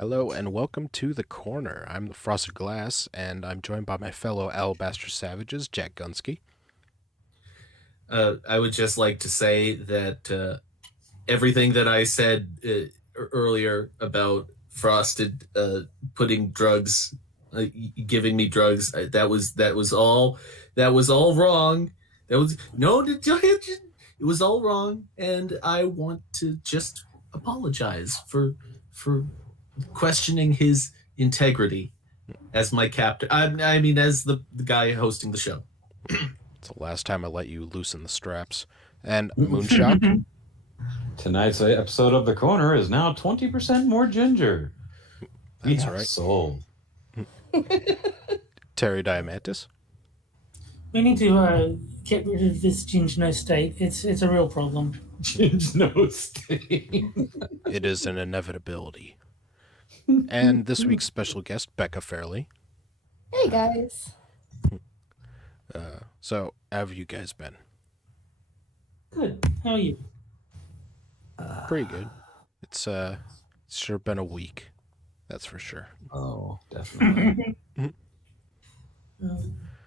Hello and welcome to The Corner. I'm the Frosted Glass, and I'm joined by my fellow Alabaster Savages, Jack Gunsky. I would just like to say that everything that I said earlier about Frosted putting drugs, giving me drugs, that was all wrong. That was no, it was all wrong, and I want to just apologize for questioning his integrity as my captain. I mean, as the guy hosting the show. It's the last time I let you loosen the straps. And Moonshock. Tonight's episode of The Corner is now 20% more ginger. That's have right. Soul. Terry Diamantis. We need to get rid of this ginger no state. It's a real problem. Ginger no stain. It is an inevitability. And this week's special guest, Becca Fehrle. Hey guys. So, how have you guys been? Good. How are you? Pretty good. It's sure been a week. That's for sure. Oh, definitely.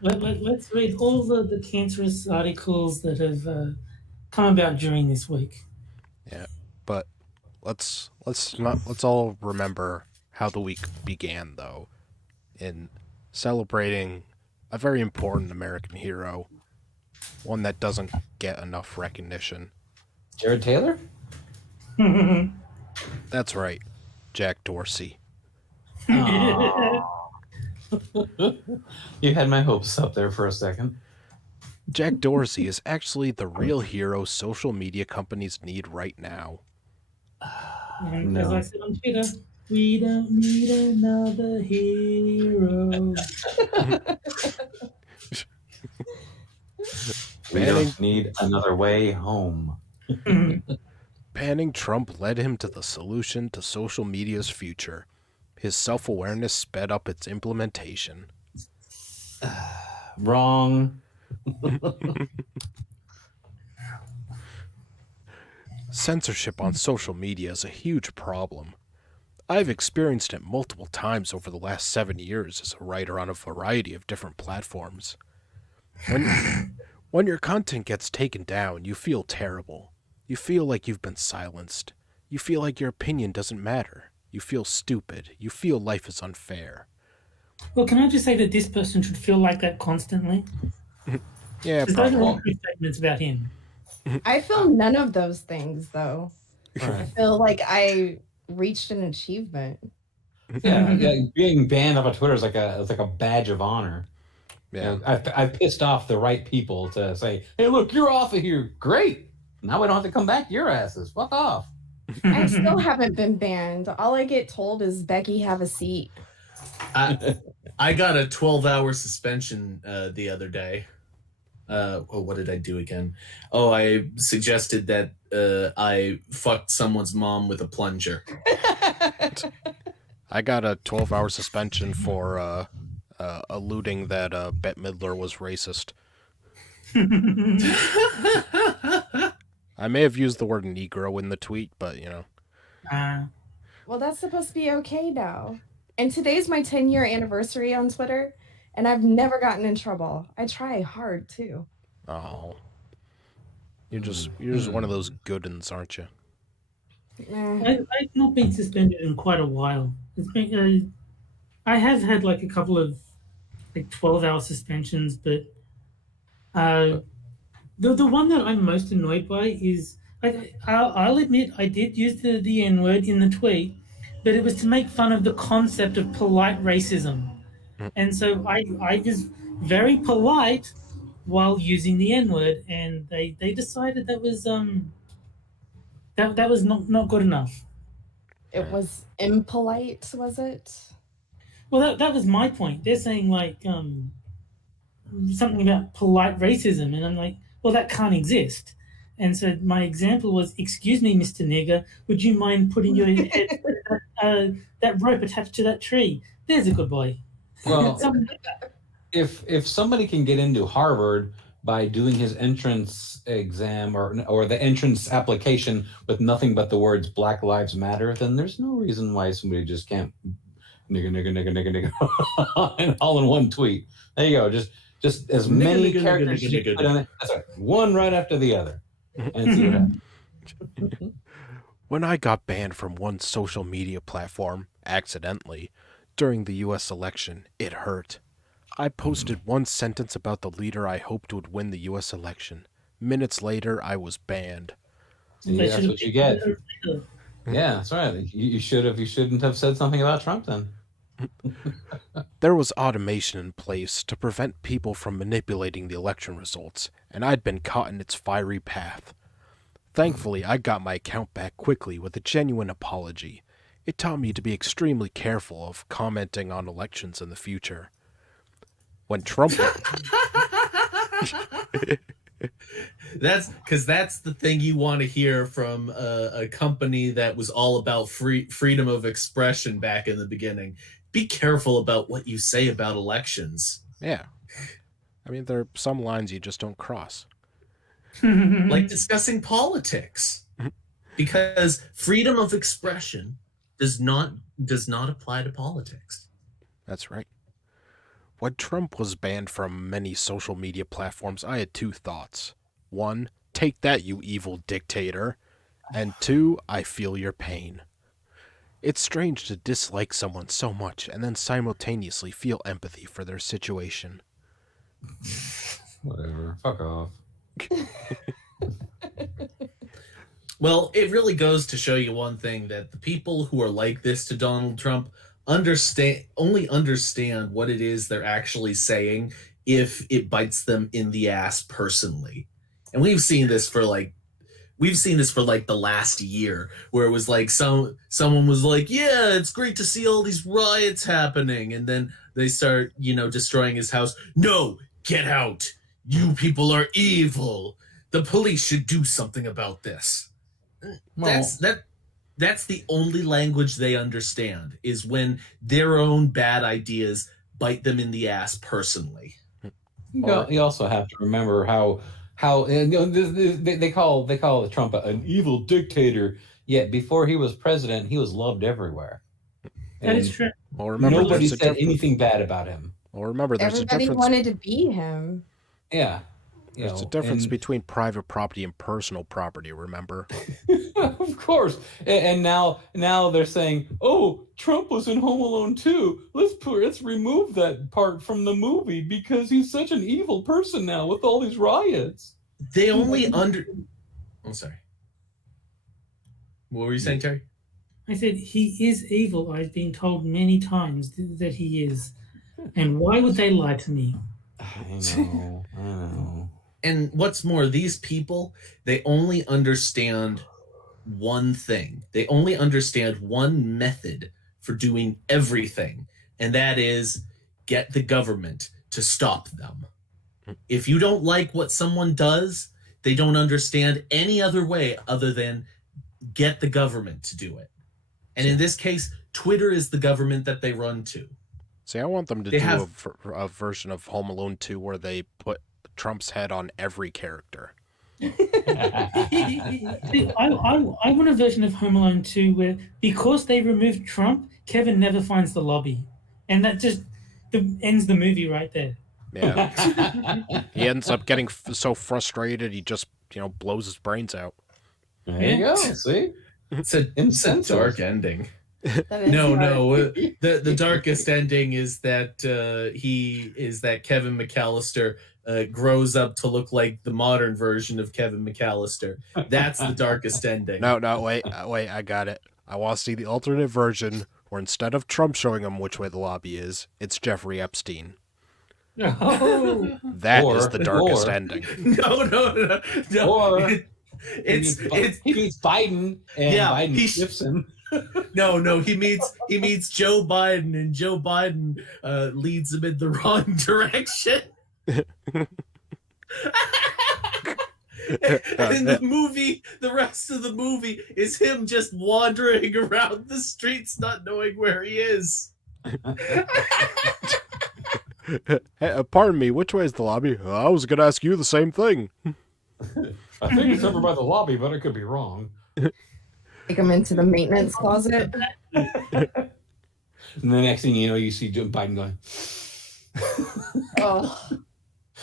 Let's read all the cancerous articles that have come about during this week. Yeah, but let's all remember how the week began, though, in celebrating a very important American hero, one that doesn't get enough recognition. Jared Taylor? That's right, Jack Dorsey. You had my hopes up there for a second. Jack Dorsey is actually the real hero social media companies need right now. And No. as I said on Twitter, we don't need another hero. We don't need another way home. Banning Trump led him to the solution to social media's future. His self-awareness sped up its implementation. Wrong. Censorship on social media is a huge problem. I've experienced it multiple times over the last 7 years as a writer on a variety of different platforms. When your content gets taken down, you feel terrible. You feel like you've been silenced. You feel like your opinion doesn't matter. You feel stupid. You feel life is unfair. Well, can I just say that this person should feel like that constantly? Yeah, Because those are all probably. true statements about him. I feel none of those things though. I Right. feel like I reached an achievement. Yeah, being banned off of Twitter is like a badge of honor. Yeah. I've pissed off the right people to say, hey, look, you're off of here. Great. Now we don't have to come back to your asses. Fuck off. I still haven't been banned. All I get told is Becky, have a seat. I got a 12-hour suspension the other day. What did I do again? Oh, I suggested that I fucked someone's mom with a plunger. I got a 12-hour suspension for alluding that Bette Midler was racist. I may have used the word Negro in the tweet, but, you know. Well, that's supposed to be okay now. And today's my 10-year anniversary on Twitter, and I've never gotten in trouble. I try hard too. Oh. You're just one of those good uns, aren't you? Eh. I've not been suspended in quite a while. It's been I have had like a couple of like 12-hour suspensions, but the one that I'm most annoyed by is I'll admit I did use the N-word in the tweet, but it was to make fun of the concept of polite racism. And so I was very polite while using the N-word, and they decided that was that was not good enough. It was impolite, was it? Well, that was my point. They're saying like something about polite racism, and I'm like, well, that can't exist. And so my example was, excuse me, Mr. Nigger, would you mind putting your head, that rope attached to that tree? There's a good boy. Well, Something like that. if somebody can get into Harvard by doing his entrance exam or the entrance application with nothing but the words Black Lives Matter, then there's no reason why somebody just can't nigga and all in one tweet. There you go. Just as many characters as you put in it. That's right. One right after the other. And see what happens. When I got banned from one social media platform, accidentally, during the US election, it hurt. I posted one sentence about the leader I hoped would win the US election. Minutes later, I was banned. Yeah, that's what you get. Yeah, that's right. You shouldn't have said something about Trump then. There was automation in place to prevent people from manipulating the election results, and I'd been caught in its fiery path. Thankfully, I got my account back quickly with a genuine apology. It taught me to be extremely careful of commenting on elections in the future. When Trump... That's the thing you want to hear from a company that was all about freedom of expression back in the beginning. Be careful about what you say about elections. Yeah. I mean, there are some lines you just don't cross. Like discussing politics. Because freedom of expression does not apply to politics. That's right. When Trump was banned from many social media platforms, I had two thoughts. One, take that, you evil dictator. And two, I feel your pain. It's strange to dislike someone so much and then simultaneously feel empathy for their situation. Whatever. Fuck off. Well, it really goes to show you one thing, that the people who are like this to Donald Trump only understand what it is they're actually saying if it bites them in the ass personally. And we've seen this for like the last year, where it was like someone was like, yeah, it's great to see all these riots happening, and then they start, destroying his house. No, get out. You people are evil. The police should do something about this. Well, That's the only language they understand, is when their own bad ideas bite them in the ass personally. you also have to remember how and, they call Trump an evil dictator. Yet before he was president, he was loved everywhere. That is true. Well, remember, Nobody said anything bad about him. Well, remember, there's Everybody a difference. wanted to be him. Yeah. There's a difference between private property and personal property, remember? Of course. And now they're saying, oh, Trump was in Home Alone 2. Let's remove that part from the movie because he's such an evil person now with all these riots. They only I'm sorry. What were you saying, Terry? I said he is evil. I've been told many times that he is. And why would they lie to me? I know. And what's more, these people, they only understand one thing. They only understand one method for doing everything, and that is get the government to stop them. If you don't like what someone does, they don't understand any other way other than get the government to do it. And in this case, Twitter is the government that they run to. See, I want them to a version of Home Alone 2 where they put Trump's head on every character. See, I want a version of Home Alone 2 where, because they removed Trump, Kevin never finds the lobby. And that just ends the movie right there. Yeah. He ends up getting so frustrated, he just, blows his brains out. There you go. See? It's a dark ending. No. The darkest ending is that Kevin McAllister grows up to look like the modern version of Kevin McAllister. That's the darkest ending. No, wait, I got it. I want to see the alternate version where instead of Trump showing him which way the lobby is, it's Jeffrey Epstein. Oh. That is the darkest ending. No. Or he meets Biden and Biden shifts him. No, he meets Joe Biden, and Joe Biden leads him in the wrong direction. And the rest of the movie is him just wandering around the streets, not knowing where he is. Hey, pardon me, which way is the lobby? I was going to ask you the same thing. I think it's over by the lobby, but I could be wrong. Take them into the maintenance closet. And the next thing you know, you see Joe Biden going. Oh.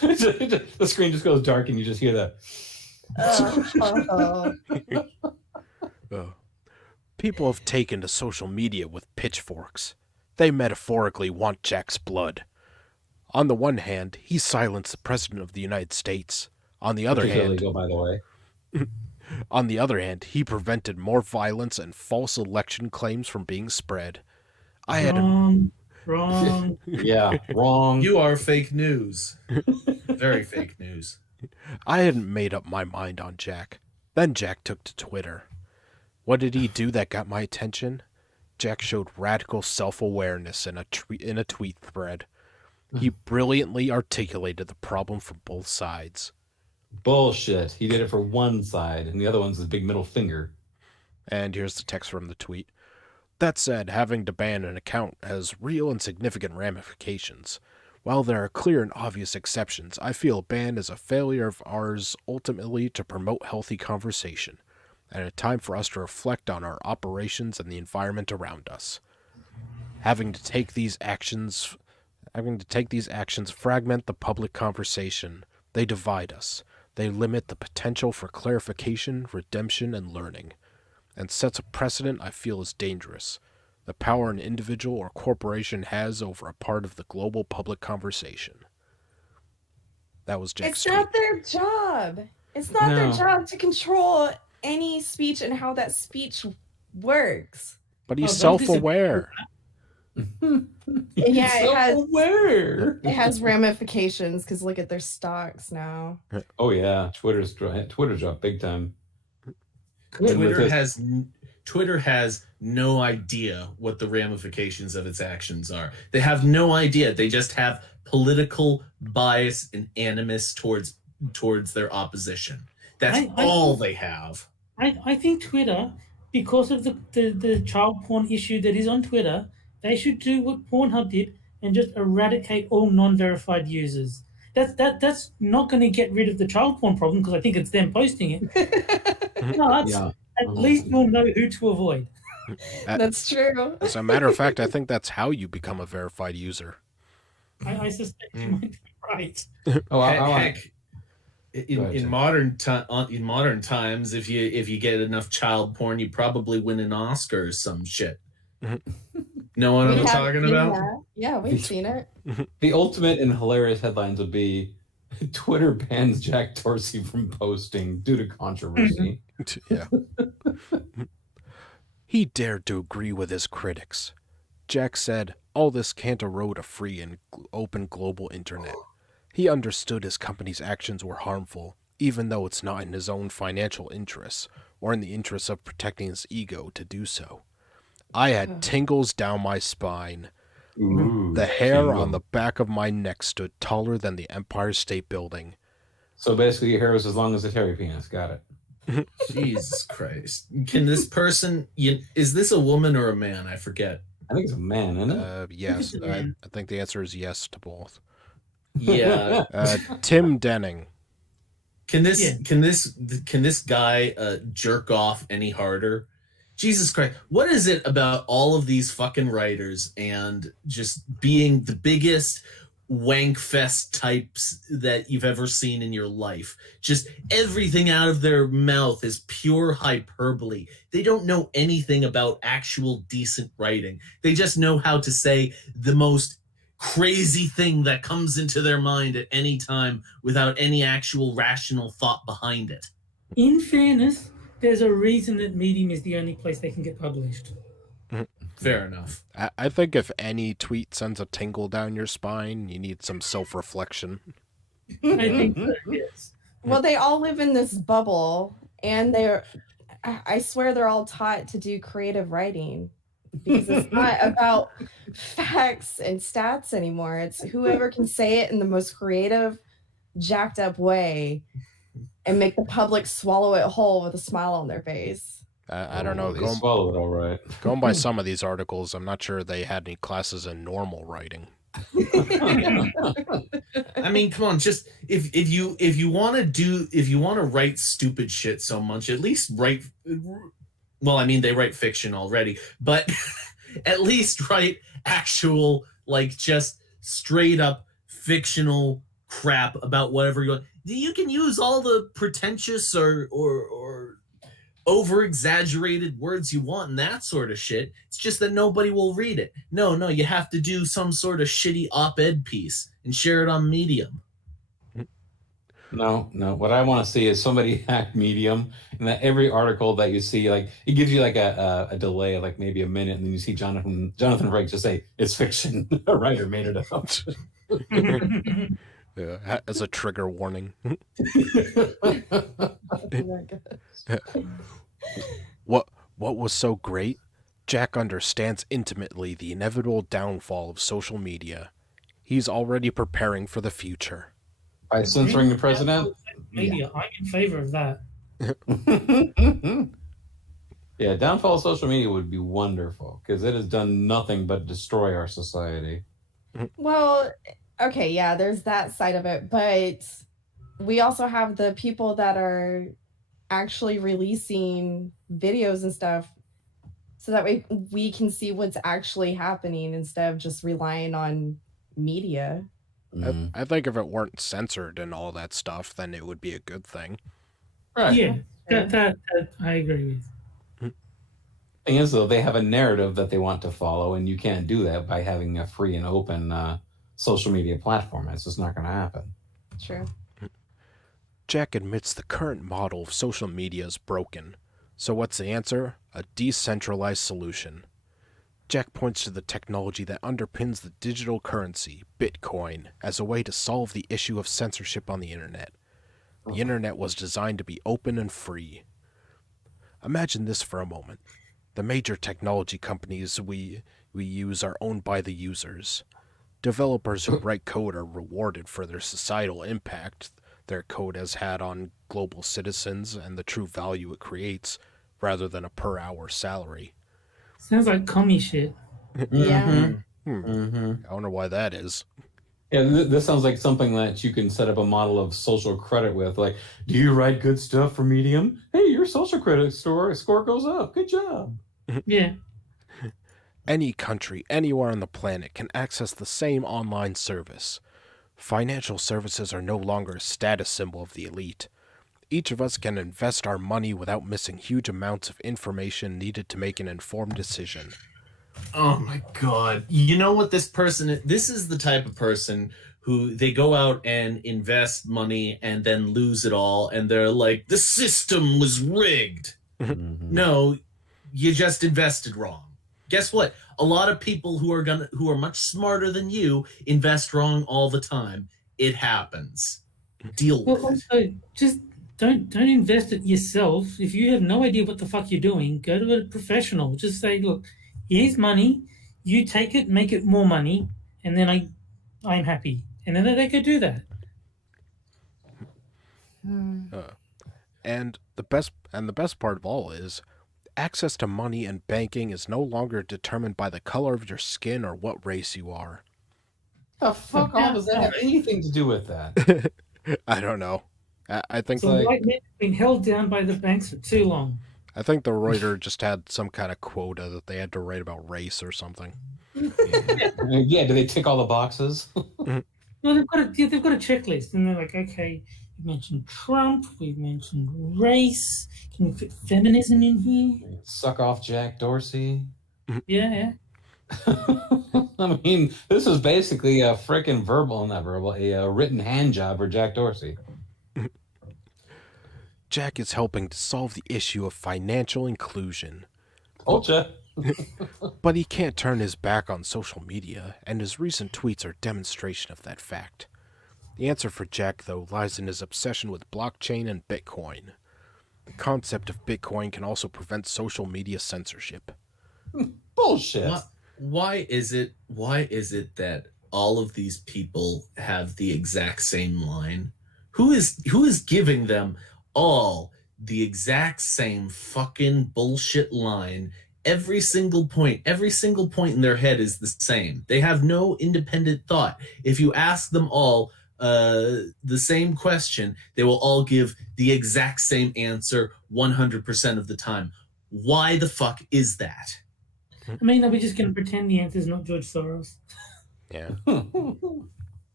The screen just goes dark, and you just hear the. People have taken to social media with pitchforks. They metaphorically want Jack's blood. On the one hand, he silenced the President of the United States. On the other hand, Illegal, by the way. On the other hand, he prevented more violence and false election claims from being spread. I had Wrong. Yeah, wrong. You are fake news. Very fake news. I hadn't made up my mind on Jack. Then Jack took to Twitter. What did he do that got my attention? Jack showed radical self-awareness in a tweet thread. He brilliantly articulated the problem from both sides. Bullshit. He did it for one side, and the other one's the big middle finger. And here's the text from the tweet. That said, having to ban an account has real and significant ramifications. While there are clear and obvious exceptions, I feel a ban is a failure of ours ultimately to promote healthy conversation, and a time for us to reflect on our operations and the environment around us. Having to take these actions fragment the public conversation. They divide us. They limit the potential for clarification, redemption, and learning, and sets a precedent I feel is dangerous. The power an individual or corporation has over a part of the global public conversation. That was Jack's It's not their job. It's not their job to control any speech and how that speech works. But he's self-aware. Yeah, it has ramifications because look at their stocks now. Oh yeah, Twitter's dropped big time. Twitter has no idea what the ramifications of its actions are. They have no idea. They just have political bias and animus towards their opposition. That's all they have. I think Twitter, because of the child porn issue that is on Twitter, they should do what Pornhub did and just eradicate all non-verified users. That's not going to get rid of the child porn problem because I think it's them posting it. But at least you'll know who to avoid. That's true. As a matter of fact, I think that's how you become a verified user. I suspect you might be right. Heck, in modern times, if you get enough child porn, you probably win an Oscar or some shit. Know what I'm talking about? Yeah, we've seen it. The ultimate and hilarious headlines would be Twitter bans Jack Dorsey from posting due to controversy. Yeah. He dared to agree with his critics. Jack said, all this can't erode a free and open global internet. He understood his company's actions were harmful, even though it's not in his own financial interests or in the interests of protecting his ego to do so. I had tingles down my spine. Ooh, the hair on the back of my neck stood taller than the Empire State Building. So basically your hair was as long as a Terry penis. Got it. Jesus Christ. Can this person... is this a woman or a man? I forget. I think it's a man, isn't it? Yes. I think the answer is yes to both. Yeah. Tim Denning. Can this guy jerk off any harder? Jesus Christ. What is it about all of these fucking writers and just being the biggest wankfest types that you've ever seen in your life? Just everything out of their mouth is pure hyperbole. They don't know anything about actual decent writing. They just know how to say the most crazy thing that comes into their mind at any time without any actual rational thought behind it. In fairness, there's a reason that Medium is the only place they can get published. Fair enough. I think if any tweet sends a tingle down your spine, you need some self-reflection. I think so, yes. Well, they all live in this bubble, and I swear they're all taught to do creative writing because it's not about facts and stats anymore. It's whoever can say it in the most creative, jacked up way and make the public swallow it whole with a smile on their face. I don't know. Swallow it all right. Going by some of these articles, I'm not sure they had any classes in normal writing. I mean, come on, just if you want to write stupid shit so much, at least write. Well, I mean, they write fiction already, but at least write actual, like, just straight up fictional crap about whatever you're. You can use all the pretentious or over exaggerated words you want and that sort of shit. It's just that nobody will read it. No, you have to do some sort of shitty op-ed piece and share it on Medium. No. What I want to see is somebody hack Medium, and that every article that you see, like, it gives you like a delay of like maybe a minute, and then you see Jonathan Wright just say it's fiction. A writer made it up. Yeah, as a trigger warning. Oh my gosh. What was so great? Jack understands intimately the inevitable downfall of social media. He's already preparing for the future. By censoring the president? Media, I'm in favor of that. Yeah, downfall of social media would be wonderful because it has done nothing but destroy our society. Well, okay, yeah, there's that side of it, but we also have the people that are actually releasing videos and stuff so that we can see what's actually happening instead of just relying on media. I think if it weren't censored and all that stuff, then it would be a good thing. Right. Yeah, that I agree with. Thing is, though, they have a narrative that they want to follow, and you can't do that by having a free and open social media platform. It's just not going to happen. True. Jack admits the current model of social media is broken. So what's the answer? A decentralized solution. Jack points to the technology that underpins the digital currency, Bitcoin, as a way to solve the issue of censorship on the internet. The internet was designed to be open and free. Imagine this for a moment. The major technology companies we use are owned by the users. Developers who write code are rewarded for their societal impact their code has had on global citizens and the true value it creates, rather than a per-hour salary. Sounds like commie shit. Yeah. I wonder why that is. Yeah, this sounds like something that you can set up a model of social credit with. Like, do you write good stuff for Medium? Hey, your social credit score goes up. Good job. Yeah. Any country, anywhere on the planet can access the same online service. Financial services are no longer a status symbol of the elite. Each of us can invest our money without missing huge amounts of information needed to make an informed decision. Oh my god. You know what this person is? This is the type of person who they go out and invest money and then lose it all, and they're like, the system was rigged. No, you just invested wrong. Guess what? A lot of people who are much smarter than you invest wrong all the time. It happens. Deal with Well, it. also, just don't invest it yourself. If you have no idea what the fuck you're doing, go to a professional. Just say, look, here's money. You take it, make it more money, and then I'm happy. And then they could do that. And the best part of all is, access to money and banking is no longer determined by the color of your skin or what race you are. The fuck all does that have anything to do with that? I don't know. I think So white men have been held down by the banks for too long. I think the writer just had some kind of quota that they had to write about race or something. Yeah, do they tick all the boxes? No, they've got a checklist, and they're like, okay, we mentioned Trump, we mentioned race. Can we fit feminism in here? Suck off Jack Dorsey. Yeah. I mean, this is basically a freaking a written hand job for Jack Dorsey. Jack is helping to solve the issue of financial inclusion. Ultra. But he can't turn his back on social media, and his recent tweets are demonstration of that fact. The answer for Jack, though, lies in his obsession with blockchain and Bitcoin. The concept of Bitcoin can also prevent social media censorship. Bullshit. Why is it that all of these people have the exact same line? Who is giving them all the exact same fucking bullshit line every single point in their head is the same. They have no independent thought. If you ask them all the same question, they will all give the exact same answer 100% of the time. Why the fuck is that? I mean, are we just going to pretend the answer is not George Soros? Yeah.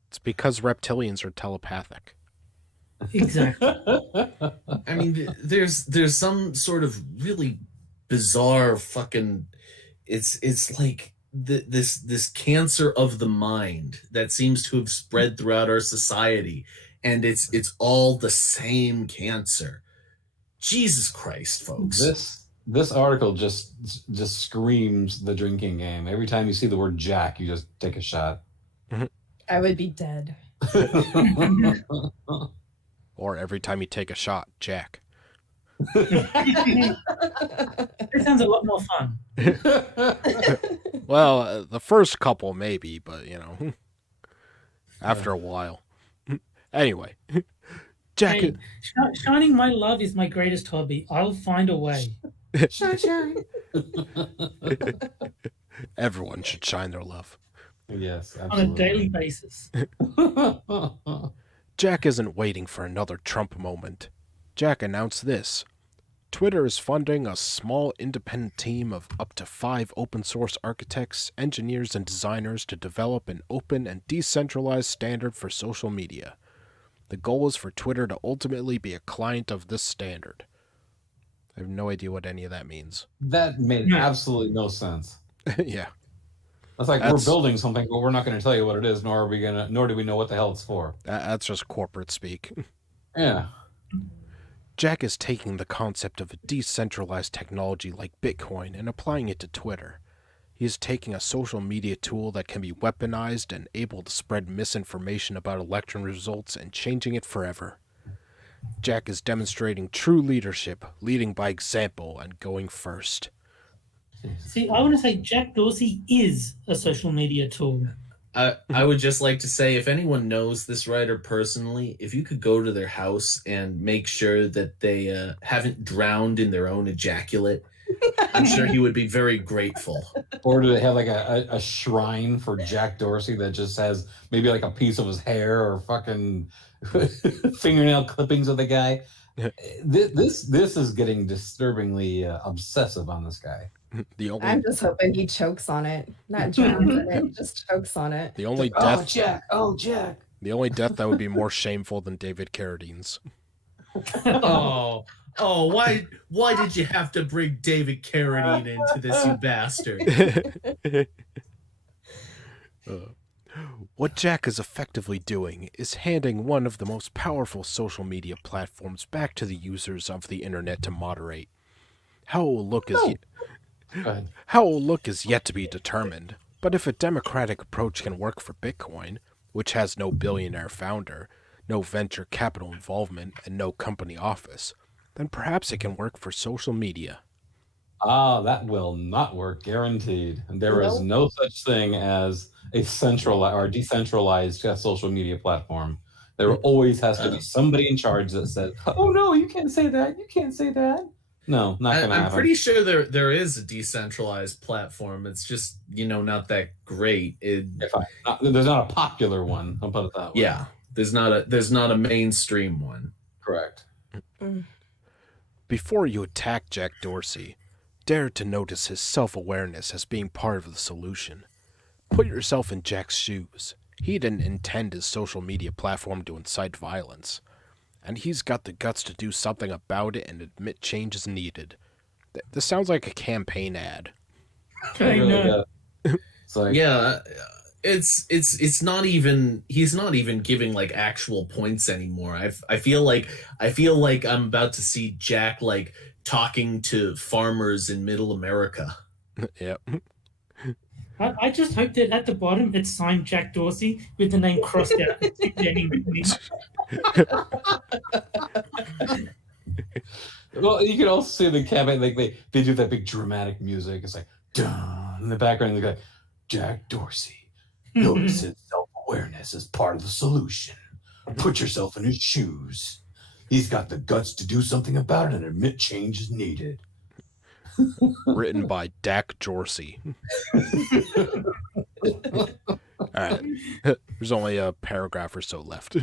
It's because reptilians are telepathic. Exactly. I mean, there's some sort of really bizarre fucking. It's like this cancer of the mind that seems to have spread throughout our society, and it's all the same cancer. Jesus Christ, folks! This article just screams the drinking game. Every time you see the word Jack, you just take a shot. I would be dead. Or every time you take a shot, Jack. It sounds a lot more fun. Well, the first couple maybe, but after a while. Anyway, Jack. Hey, shining my love is my greatest hobby. I'll find a way. Shine. Everyone should shine their love. Yes, On absolutely. a daily basis. Jack isn't waiting for another Trump moment. Jack announced this. Twitter is funding a small independent team of up to 5 open source architects, engineers, and designers to develop an open and decentralized standard for social media. The goal is for Twitter to ultimately be a client of this standard. I have no idea what any of that means. That made absolutely no sense. Yeah. That's like we're building something, but we're not going to tell you what it is, nor do we know what the hell it's for. That's just corporate speak. Yeah. Jack is taking the concept of a decentralized technology like Bitcoin and applying it to Twitter. He is taking a social media tool that can be weaponized and able to spread misinformation about election results and changing it forever. Jack is demonstrating true leadership, leading by example and going first. See, I want to say Jack Dorsey is a social media tool. I would just like to say, if anyone knows this writer personally, if you could go to their house and make sure that they haven't drowned in their own ejaculate, I'm sure he would be very grateful. Or do they have like a shrine for Jack Dorsey that just has maybe like a piece of his hair or fucking fingernail clippings of the guy? This is getting disturbingly obsessive on this guy. I'm just hoping he chokes on it. Not drowns in it, just chokes on it. The only death. Oh, Jack! Oh, Jack! The only death that would be more shameful than David Carradine's. Oh, why did you have to bring David Carradine into this, you bastard? What Jack is effectively doing is handing one of the most powerful social media platforms back to the users of the internet to moderate. How it will look is yet to be determined, but if a democratic approach can work for Bitcoin, which has no billionaire founder, no venture capital involvement, and no company office, then perhaps it can work for social media. That will not work, guaranteed. And there is no such thing as a centralized or decentralized social media platform. There always has to be somebody in charge that says, "Oh no, you can't say that. You can't say that." No, not gonna happen. I'm pretty sure there is a decentralized platform. It's just not that great. There's not a popular one. I'll put it that way. Yeah, there's not a mainstream one. Correct. Before you attack Jack Dorsey, dare to notice his self-awareness as being part of the solution. Put yourself in Jack's shoes. He didn't intend his social media platform to incite violence. And he's got the guts to do something about it and admit change is needed. This sounds like a campaign ad. It's like, yeah, it's not even. He's not even giving like actual points anymore. I feel like I'm about to see Jack like talking to farmers in Middle America. Yep. I just hope that at the bottom it's signed Jack Dorsey with the name crossed out. Well, you can also see the campaign, like they do that big dramatic music. It's like, dun, in the background, they go, Jack Dorsey, notice his self-awareness as part of the solution. Put yourself in his shoes. He's got the guts to do something about it and admit change is needed. Written by Dak Jorsey. All right. There's only a paragraph or so left.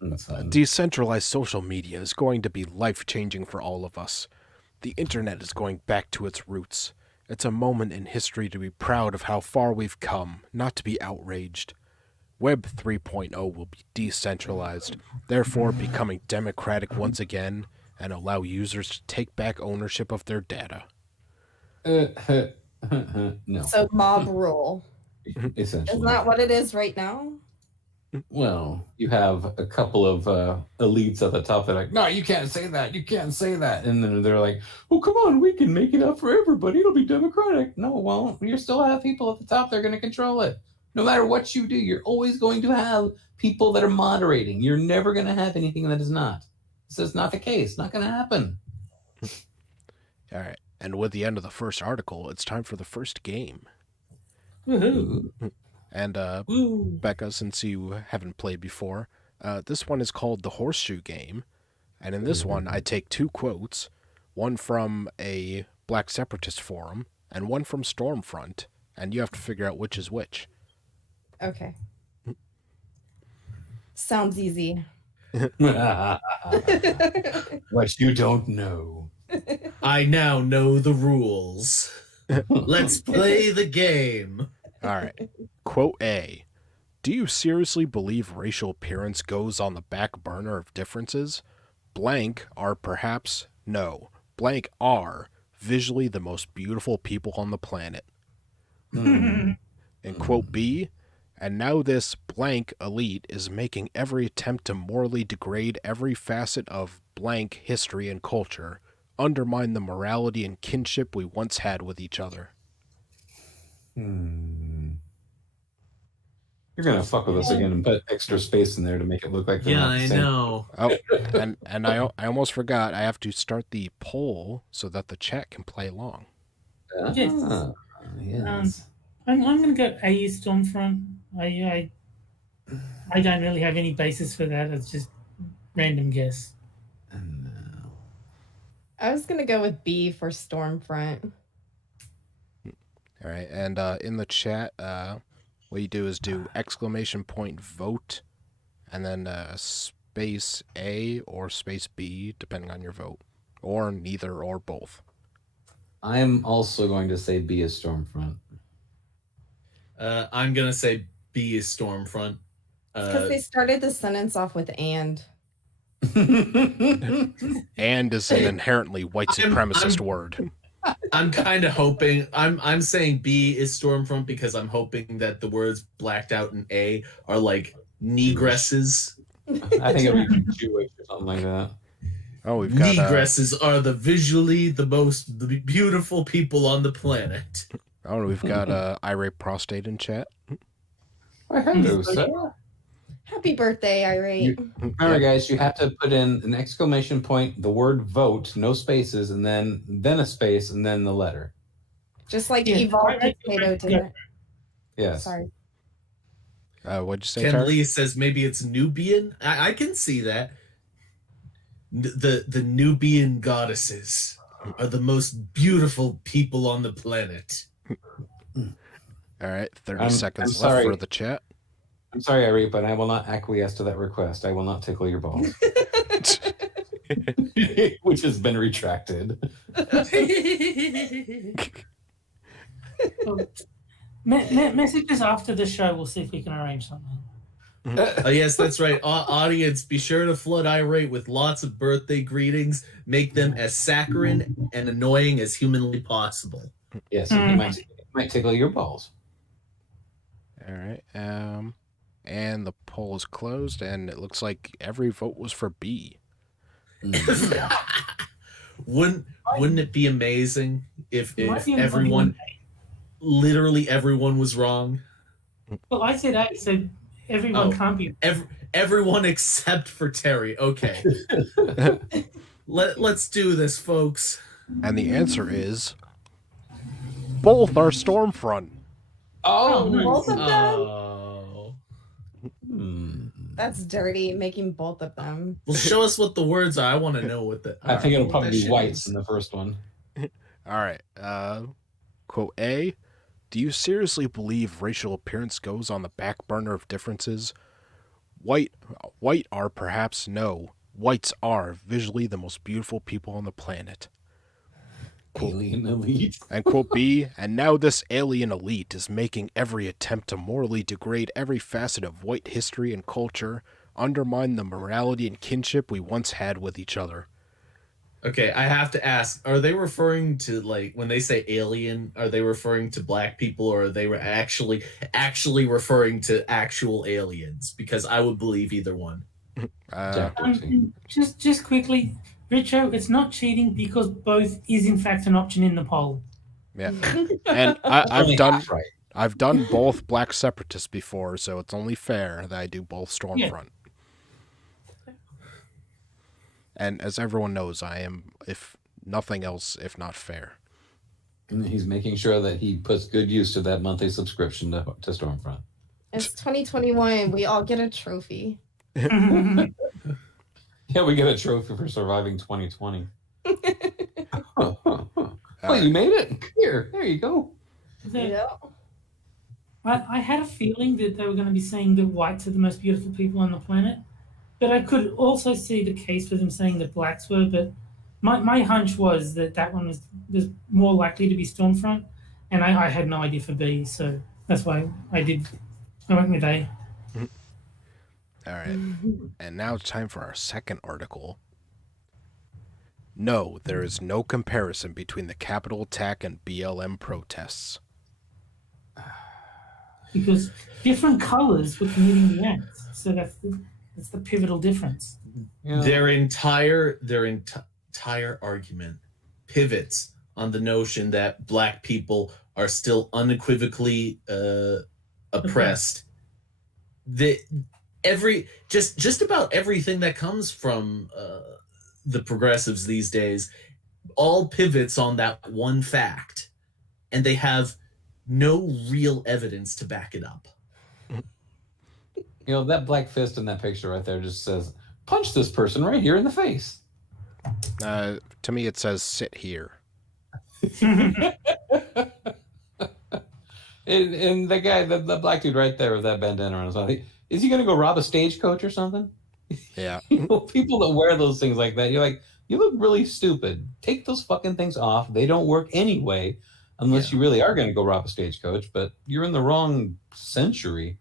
That's fine. Decentralized social media is going to be life-changing for all of us. The internet is going back to its roots. It's a moment in history to be proud of how far we've come, not to be outraged. Web 3.0 will be decentralized, therefore becoming democratic once again, and allow users to take back ownership of their data. No. So mob rule. Essentially. Isn't that what it is right now? Well, you have a couple of elites at the top that are like, no, you can't say that. You can't say that. And then they're like, oh, come on, we can make it up for everybody. It'll be democratic. No, well, you still have people at the top that are going to control it. No matter what you do, you're always going to have people that are moderating. You're never going to have anything that is not. This is not the case. Not going to happen. All right. And with the end of the first article, it's time for the first game. Woohoo! And Woo! Becca, since you haven't played before, this one is called the Horseshoe Game. And in this one, I take two quotes, one from a Black Separatist forum and one from Stormfront, and you have to figure out which is which. Okay. Sounds easy. What you don't know. I now know the rules. Let's play the game. All right. Quote A. Do you seriously believe racial appearance goes on the back burner of differences? Blank are perhaps, no, blank are visually the most beautiful people on the planet. And quote B. And now this blank elite is making every attempt to morally degrade every facet of blank history and culture, undermine the morality and kinship we once had with each other. You're gonna fuck with us again and put extra space in there to make it look like they're Yeah, not the I same. know. Oh, and I almost forgot. I have to start the poll so that the chat can play along. Yes. Yes. I'm going to go A Stormfront. I don't really have any basis for that. It's just random guess. I was gonna go with B for Stormfront. All right, and in the chat, what you do is do exclamation point vote, and then space A or space B, depending on your vote, or neither or both. I'm also going to say B is Stormfront. I'm gonna say B is Stormfront. Because they started the sentence off with and. And is an inherently white supremacist word. I'm kind of hoping. I'm saying B is Stormfront because I'm hoping that the words blacked out in A are like negresses. I think it'll be Jewish or something like that. Oh, we've got Negresses are the visually the most beautiful people on the planet. we've got irate prostate in chat. Well, hello, sir. Happy birthday, Irate. Remember, guys, you have to put in an exclamation point, the word vote, no spaces, and then a space, and then the letter. Just like Yeah. Evolved Potato did it. Yes. Sorry. What'd you say, Ken Tara? Lee says maybe it's Nubian. I can see that. The Nubian goddesses are the most beautiful people on the planet. All right, 30 I'm seconds sorry. left for the chat. I'm sorry, Ari, but I will not acquiesce to that request. I will not tickle your balls. Which has been retracted. Messages after the show. We'll see if we can arrange something. Oh, yes, that's right. Audience, be sure to flood Irate with lots of birthday greetings. Make them as saccharine and annoying as humanly possible. Yes, it might tickle your balls. All right, and the poll is closed, and it looks like every vote was for B. Wouldn't it be amazing if Might be everyone, literally everyone was wrong? Well, I said A, so everyone can't be. Everyone except for Terry. Okay. Let's do this, folks. And the answer is both are Stormfront. Both of them? Oh. That's dirty, making both of them. Well, show us what the words are. I want to know what the. I think it'll probably that be shit whites is. in the first one. All right. Quote A. Do you seriously believe racial appearance goes on the back burner of differences? White, white are perhaps no. Whites are visually the most beautiful people on the planet. Quote, Alien elite. and quote B, and now this alien elite is making every attempt to morally degrade every facet of white history and culture, undermine the morality and kinship we once had with each other. Okay, I have to ask: are they referring to, like, when they say alien? Are they referring to black people, or are they actually referring to actual aliens? Because I would believe either one. Just quickly, Richo, it's not cheating because both is in fact an option in the poll. Yeah, and I've Only done half right. I've done both black separatists before, so it's only fair that I do both Stormfront. And as everyone knows, I am, if nothing else, if not fair. And he's making sure that he puts good use to that monthly subscription to Stormfront. It's 2021. We all get a trophy. Yeah, we get a trophy for surviving 2020. Oh, you made it. There you go. Yeah. I had a feeling that they were going to be saying that whites are the most beautiful people on the planet, but I could also see the case for them saying that blacks were. But my hunch was that one was more likely to be Stormfront, and I had no idea for B, so that's why I went with A. All right. And now it's time for our second article. No, there is no comparison between the Capitol attack and BLM protests. Because different colors were committing the acts, so that's the pivotal difference. Yeah. Their entire argument pivots on the notion that black people are still unequivocally oppressed. Just about everything that comes from the progressives these days all pivots on that one fact, and they have no real evidence to back it up. You know, that black fist in that picture right there just says, punch this person right here in the face. To me, it says, sit here. And the guy, the black dude right there with that bandana on his head, is he going to go rob a stagecoach or something? Yeah. You know, people that wear those things like that, you're like, you look really stupid. Take those fucking things off. They don't work anyway, unless you really are going to go rob a stagecoach, but you're in the wrong century.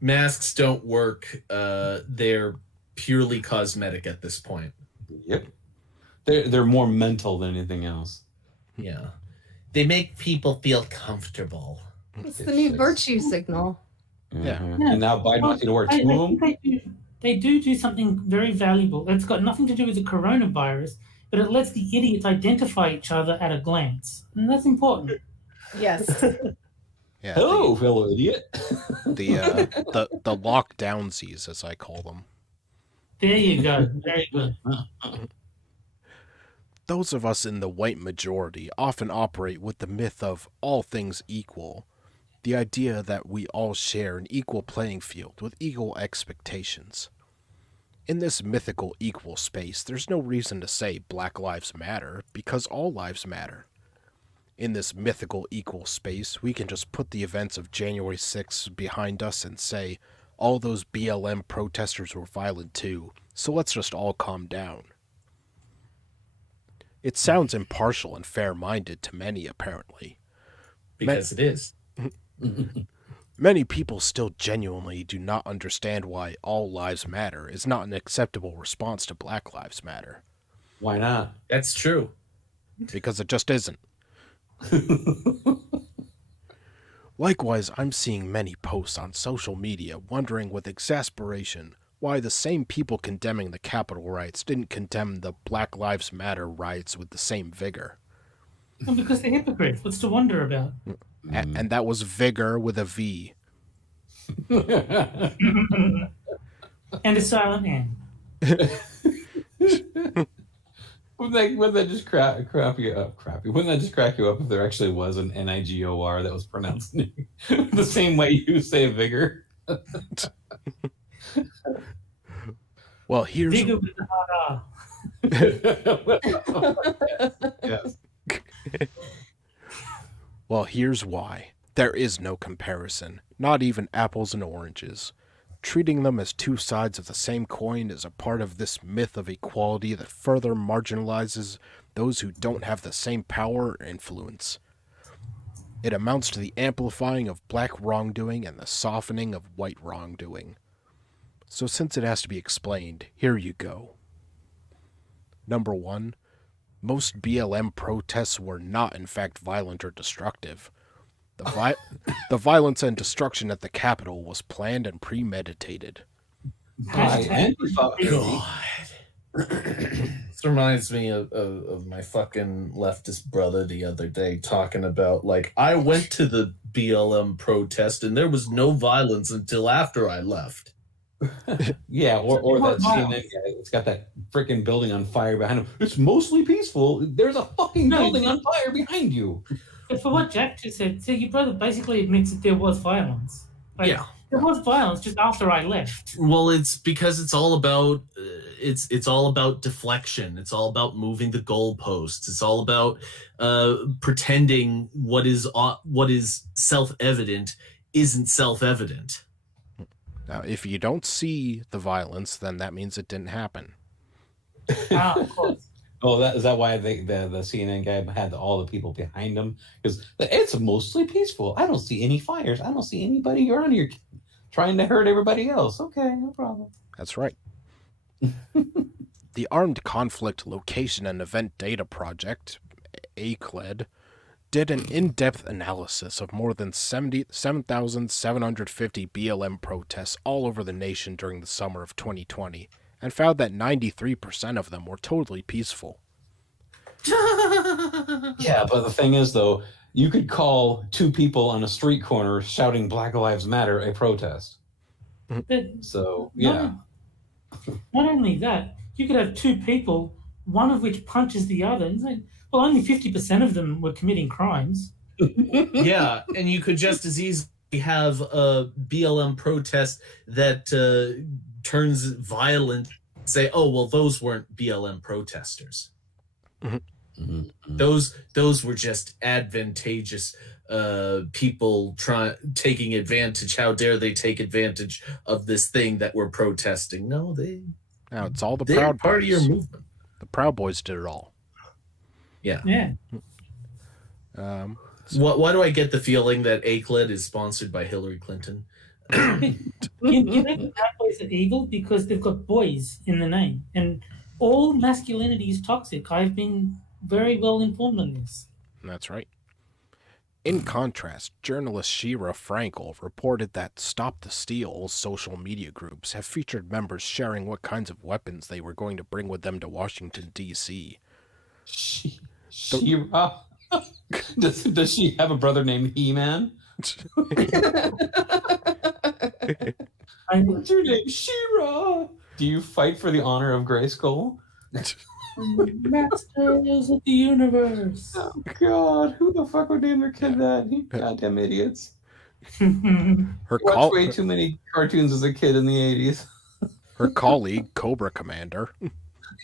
Masks don't work. They're purely cosmetic at this point. Yep. They're more mental than anything else. Yeah. They make people feel comfortable. It's the new virtue signal. Yeah. And now Biden wants you to wear two of them. They do something very valuable. It's got nothing to do with the coronavirus, but it lets the idiots identify each other at a glance. And that's important. Yes. Yeah. Hello, fellow idiot. The lockdownsies, as I call them. There you go. Very good. Those of us in the white majority often operate with the myth of all things equal. The idea that we all share an equal playing field with equal expectations. In this mythical equal space, there's no reason to say Black Lives Matter, because all lives matter. In this mythical equal space, we can just put the events of January 6th behind us and say, all those BLM protesters were violent too, so let's just all calm down. It sounds impartial and fair-minded to many, apparently. Because it is. Many people still genuinely do not understand why all lives matter is not an acceptable response to Black Lives Matter. Why not? That's true. Because it just isn't. Likewise, I'm seeing many posts on social media wondering with exasperation why the same people condemning the Capitol riots didn't condemn the Black Lives Matter riots with the same vigor. Well, because they're hypocrites. What's to wonder about? And that was vigor with a V. And a silent N. Wouldn't that just crap you up? Wouldn't that just crack you up if there actually was an NIGOR that was pronounced the same way you say vigor? Well, here's... Vigor with the hard R. Yes. Well, here's why. There is no comparison, not even apples and oranges. Treating them as two sides of the same coin is a part of this myth of equality that further marginalizes those who don't have the same power or influence. It amounts to the amplifying of black wrongdoing and the softening of white wrongdoing. So since it has to be explained, here you go. Number 1. Most BLM protests were not in fact violent or destructive. The violence and destruction at the Capitol was planned and premeditated. By Antifa. God. This reminds me of my fucking leftist brother the other day talking about, like, I went to the BLM protest and there was no violence until after I left. Yeah, or that CNN guy. It's got that freaking building on fire behind him. It's mostly peaceful. There's a fucking building on fire behind you. But for what Jack just said, so your brother basically admits that there was violence. Like, Yeah. There was violence just after I left. Well, it's because it's all about it's all about deflection. It's all about moving the goalposts. It's all about pretending what is self-evident isn't self-evident. Now, if you don't see the violence, then that means it didn't happen. Of course. Oh, is that why the CNN guy had all the people behind him? Because it's mostly peaceful. I don't see any fires. I don't see anybody around here trying to hurt everybody else. Okay, no problem. That's right. The Armed Conflict Location and Event Data Project, ACLED, did an in-depth analysis of more than 7,750 BLM protests all over the nation during the summer of 2020, and found that 93% of them were totally peaceful. Yeah, but the thing is, though, you could call two people on a street corner shouting Black Lives Matter a protest. But So, yeah. not only that, you could have two people, one of which punches the other. It's like, well, only 50% of them were committing crimes. Yeah, and you could just as easily have a BLM protest that turns violent. Say, oh well, those weren't BLM protesters. Mm-hmm. Those were just advantageous people taking advantage. How dare they take advantage of this thing that we're protesting? No, Now, it's all the they're Proud part of your Boys. movement. The Proud Boys did it all. Yeah. Why do I get the feeling that ACLED is sponsored by Hillary Clinton? You know the Proud Boys are evil because they've got boys in the name. And all masculinity is toxic. I've been very well informed on this. That's right. In contrast, journalist Shira Frankel reported that Stop the Steal's social media groups have featured members sharing what kinds of weapons they were going to bring with them to Washington, D.C. She-Ra? Does she have a brother named He-Man? What's your name? She-Ra! Do you fight for the honor of Grayskull? Masters of the universe. Oh, God. Who the fuck would name their kid that? You goddamn idiots. Her Watched way too many cartoons as a kid in the 80s. Her colleague, Cobra Commander.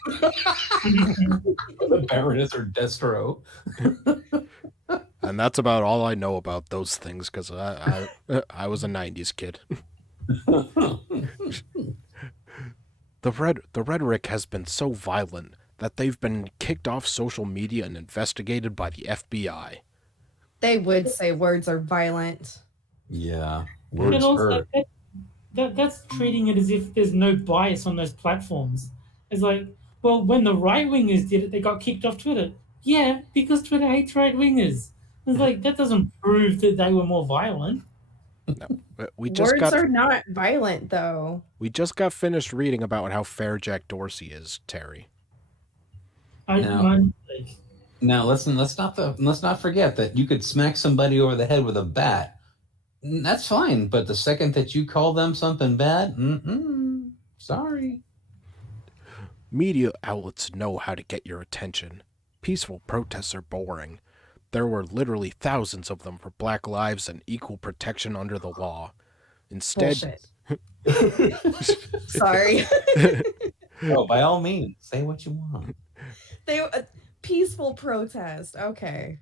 The Baroness or Destro. And that's about all I know about those things, because I was a 90s kid. The rhetoric has been so violent that they've been kicked off social media and investigated by the FBI. They would say words are violent. Yeah. But Words also, hurt. that's treating it as if there's no bias on those platforms. It's like, well, when the right-wingers did it, they got kicked off Twitter. Yeah, because Twitter hates right-wingers. It's like, that doesn't prove that they were more violent. No, we just Words are not violent, though. We just got finished reading about how fair Jack Dorsey is, Terry. Now let's not forget that you could smack somebody over the head with a bat. That's fine, but the second that you call them something bad, sorry. Media outlets know how to get your attention. Peaceful protests are boring. There were literally thousands of them for Black lives and equal protection under the law. Instead, Sorry. Oh, by all means, say what you want. Peaceful protest. Okay.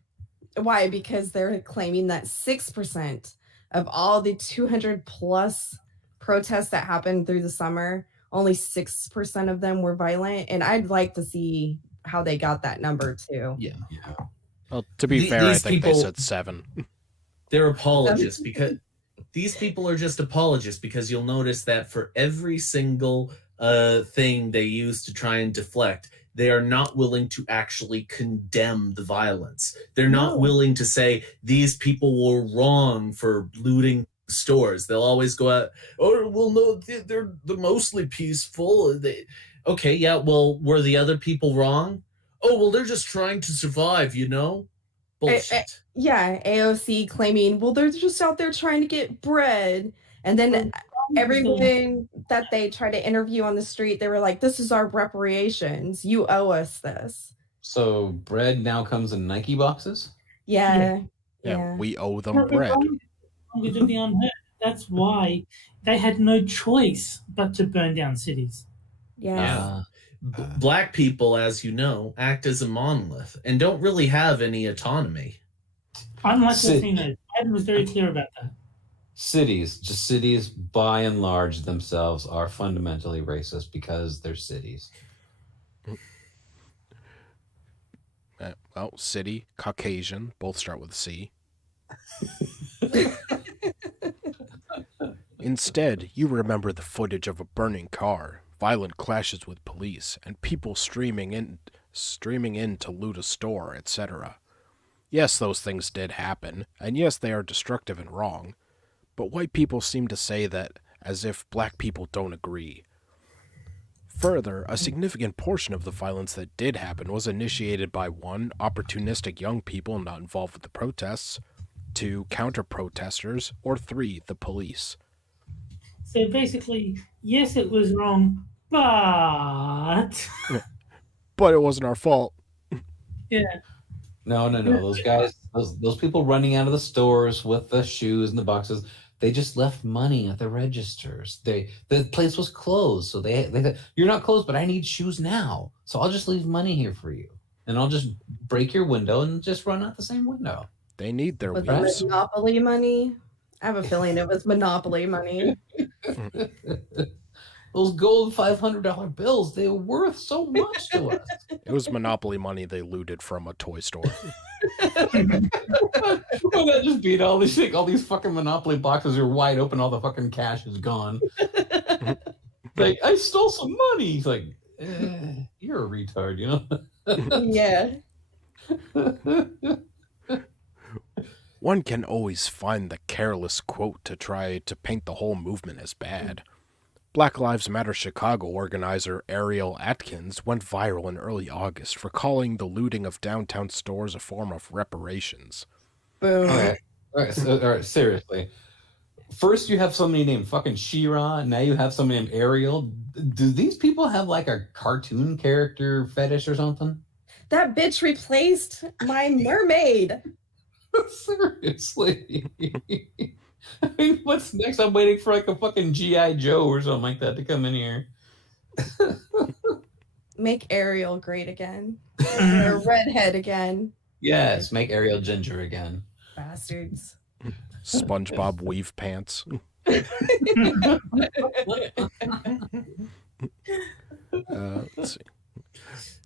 Why? Because they're claiming that 6% of all the 200 plus protests that happened through the summer, only 6% of them were violent. And I'd like to see how they got that number too. Yeah. Well, to be fair, I These think they people, said 7. they're apologists because these people are just apologists because you'll notice that for every single thing they use to try and deflect, they are not willing to actually condemn the violence. They're not No. willing to say these people were wrong for looting stores. They'll always go out, oh, well, no, they're mostly peaceful. Okay, yeah, well, were the other people wrong? Oh, well, they're just trying to survive, you know? Bullshit. Yeah, AOC claiming, well, they're just out there trying to get bread. And then everyone that they try to interview on the street, they were like, this is our reparations. You owe us this. So bread now comes in Nike boxes? Yeah. Yeah, we owe them No, bread. Language of the unheard. That's why they had no choice but to burn down cities. Yeah. Black people, as you know, act as a monolith and don't really have any autonomy. Unlike Sit- Latinos, Biden was very clear about that. Cities by and large themselves are fundamentally racist because they're cities. Well, city, Caucasian, both start with C. Instead, you remember the footage of a burning car, violent clashes with police, and people streaming in to loot a store, etc. Yes, those things did happen, and yes, they are destructive and wrong, but white people seem to say that as if black people don't agree. Further, a significant portion of the violence that did happen was initiated by 1. Opportunistic young people not involved with the protests, 2. Counter-protesters, or 3. The police. So basically, yes, it was wrong, but But it wasn't our fault. yeah, No. Those guys, those people running out of the stores with the shoes and the boxes, they just left money at the registers. The place was closed, so they said, "You're not closed, but I need shoes now, so I'll just leave money here for you, and I'll just break your window and just run out the same window." They need their Was weaves. it Monopoly money? I have a feeling it was Monopoly money. Those gold $500 bills, they were worth so much to us. It was Monopoly money they looted from a toy store. Well, that just beat all these fucking Monopoly boxes are wide open, all the fucking cash is gone. Like, I stole some money. He's like, you're a retard, you know? Yeah. One can always find the careless quote to try to paint the whole movement as bad. Black Lives Matter Chicago organizer Ariel Atkins went viral in early August for calling the looting of downtown stores a form of reparations. Boom. All right, seriously. First, you have somebody named fucking She-Ra, now you have somebody named Ariel. Do these people have like a cartoon character fetish or something? That bitch replaced my mermaid. Seriously. I mean, what's next? I'm waiting for like a fucking G.I. Joe or something like that to come in here. Make Ariel great again. Or redhead again. Yes, make Ariel ginger again. Bastards. SpongeBob weave pants. Let's see.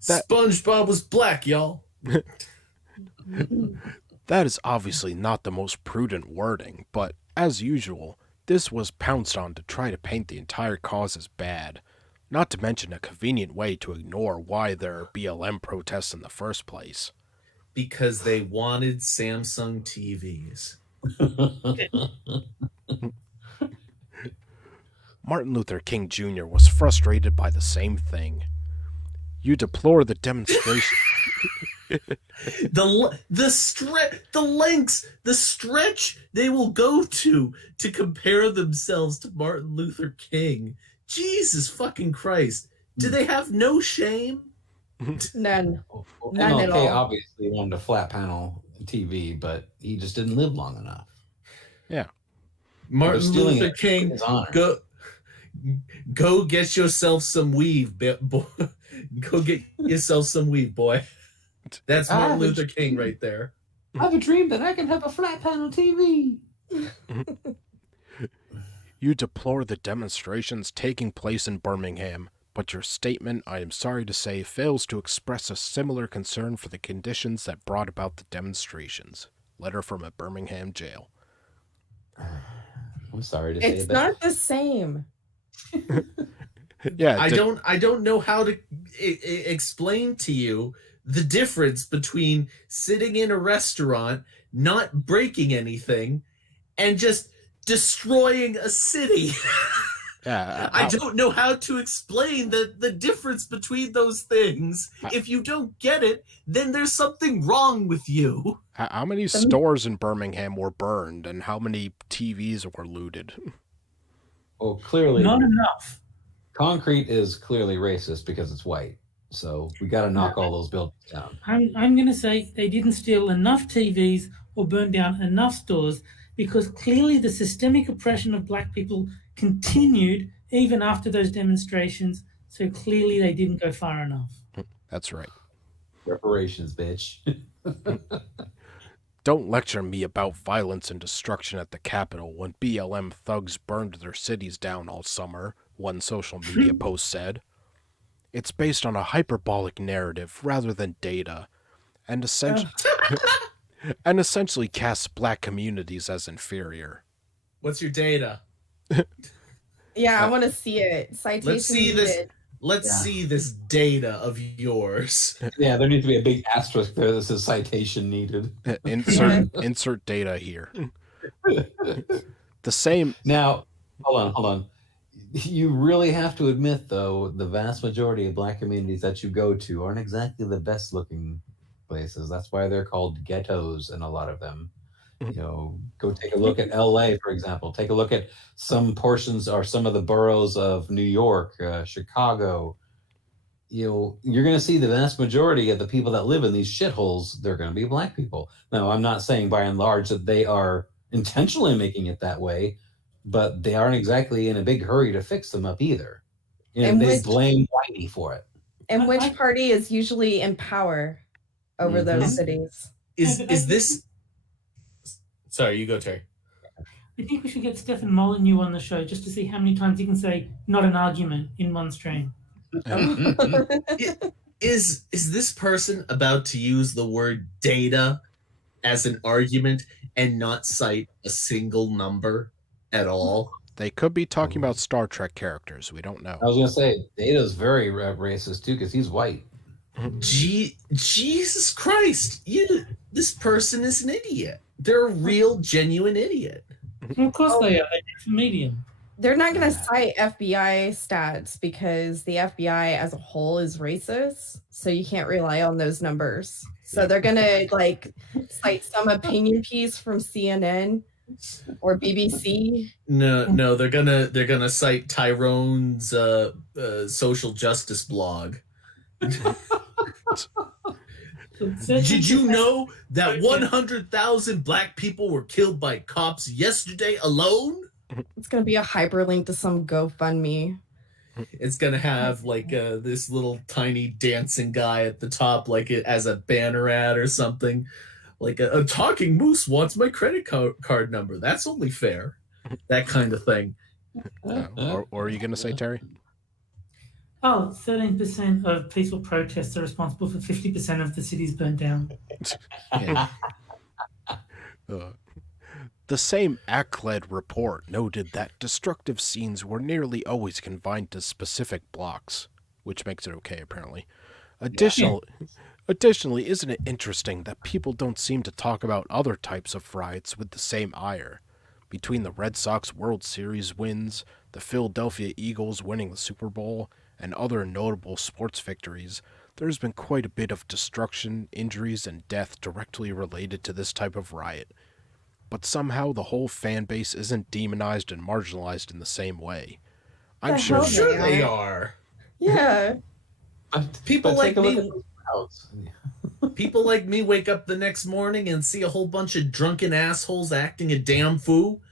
SpongeBob was black, y'all. That is obviously not the most prudent wording, but as usual, this was pounced on to try to paint the entire cause as bad, not to mention a convenient way to ignore why there are BLM protests in the first place. Because they wanted Samsung TVs. Martin Luther King Jr. was frustrated by the same thing. You deplore the demonstration... the lengths, the stretch they will go to compare themselves to Martin Luther King. Jesus fucking Christ. Do they have no shame? None. None at MLK all. obviously wanted a flat panel TV, but he just didn't live long enough. Yeah. Martin stealing Luther it. King, His honor. go get yourself some weave, boy. Go get yourself some weave, boy. That's Martin Luther King right there. I have a dream that I can have a flat panel TV. You deplore the demonstrations taking place in Birmingham, but your statement, I am sorry to say, fails to express a similar concern for the conditions that brought about the demonstrations. Letter from a Birmingham jail. I'm sorry to say It's that. not the same. Yeah, I don't know how to explain to you the difference between sitting in a restaurant, not breaking anything, and just destroying a city. yeah. I don't know how to explain the difference between those things. If you don't get it, then there's something wrong with you. How many stores in Birmingham were burned, and how many TVs were looted? Well, clearly, Not enough. concrete is clearly racist because it's white. So we got to knock all those buildings down. I'm going to say they didn't steal enough TVs or burn down enough stores because clearly the systemic oppression of black people continued even after those demonstrations. So clearly they didn't go far enough. That's right. Reparations, bitch. Don't lecture me about violence and destruction at the Capitol when BLM thugs burned their cities down all summer, one social media post said. It's based on a hyperbolic narrative rather than data, and essentially casts black communities as inferior. What's your data? Yeah, I want to see it. Citation Let's see this. needed. Let's see this data of yours. Yeah, there needs to be a big asterisk there that says citation needed. Insert data here. The same. Now, hold on. You really have to admit, though, the vast majority of black communities that you go to aren't exactly the best looking places. That's why they're called ghettos in a lot of them. You know, go take a look at LA, for example. Take a look at some portions or some of the boroughs of New York, Chicago. You know, you're going to see the vast majority of the people that live in these shitholes, they're going to be black people. Now, I'm not saying by and large that they are intentionally making it that way, but they aren't exactly in a big hurry to fix them up either. You know, And they which- blame Whitey for it. And which party is usually in power over those cities? Is this? Sorry, you go, Terry. I think we should get Stefan Molyneux on the show just to see how many times he can say "not an argument" in one stream. Is this person about to use the word data as an argument and not cite a single number at all? They could be talking about Star Trek characters. We don't know. I was going to say, Data's very racist, too, because he's white. Jesus Christ! This person is an idiot. They're a real, genuine idiot. Well, of course they are. They're for medium. They're not going to cite FBI stats because the FBI as a whole is racist. So you can't rely on those numbers. So they're going to like cite some opinion piece from CNN or BBC. No, they're gonna cite Tyrone's social justice blog. Did you know that 100,000 black people were killed by cops yesterday alone? It's going to be a hyperlink to some GoFundMe. It's gonna have like this little tiny dancing guy at the top, like it as a banner ad or something. Like a talking moose wants my credit card number. That's only fair. That kind of thing. Or are you going to say, Terry? 13% of peaceful protests are responsible for 50% of the cities burnt down. The same ACLED report noted that destructive scenes were nearly always confined to specific blocks, which makes it okay, apparently. Additionally, isn't it interesting that people don't seem to talk about other types of riots with the same ire? Between the Red Sox World Series wins, the Philadelphia Eagles winning the Super Bowl, and other notable sports victories, there's been quite a bit of destruction, injuries, and death directly related to this type of riot. But somehow the whole fan base isn't demonized and marginalized in the same way. I'm The sure. hell Sure they they are. are. Yeah. People But like take a look me. at those crowds. People like me wake up the next morning and see a whole bunch of drunken assholes acting a damn fool.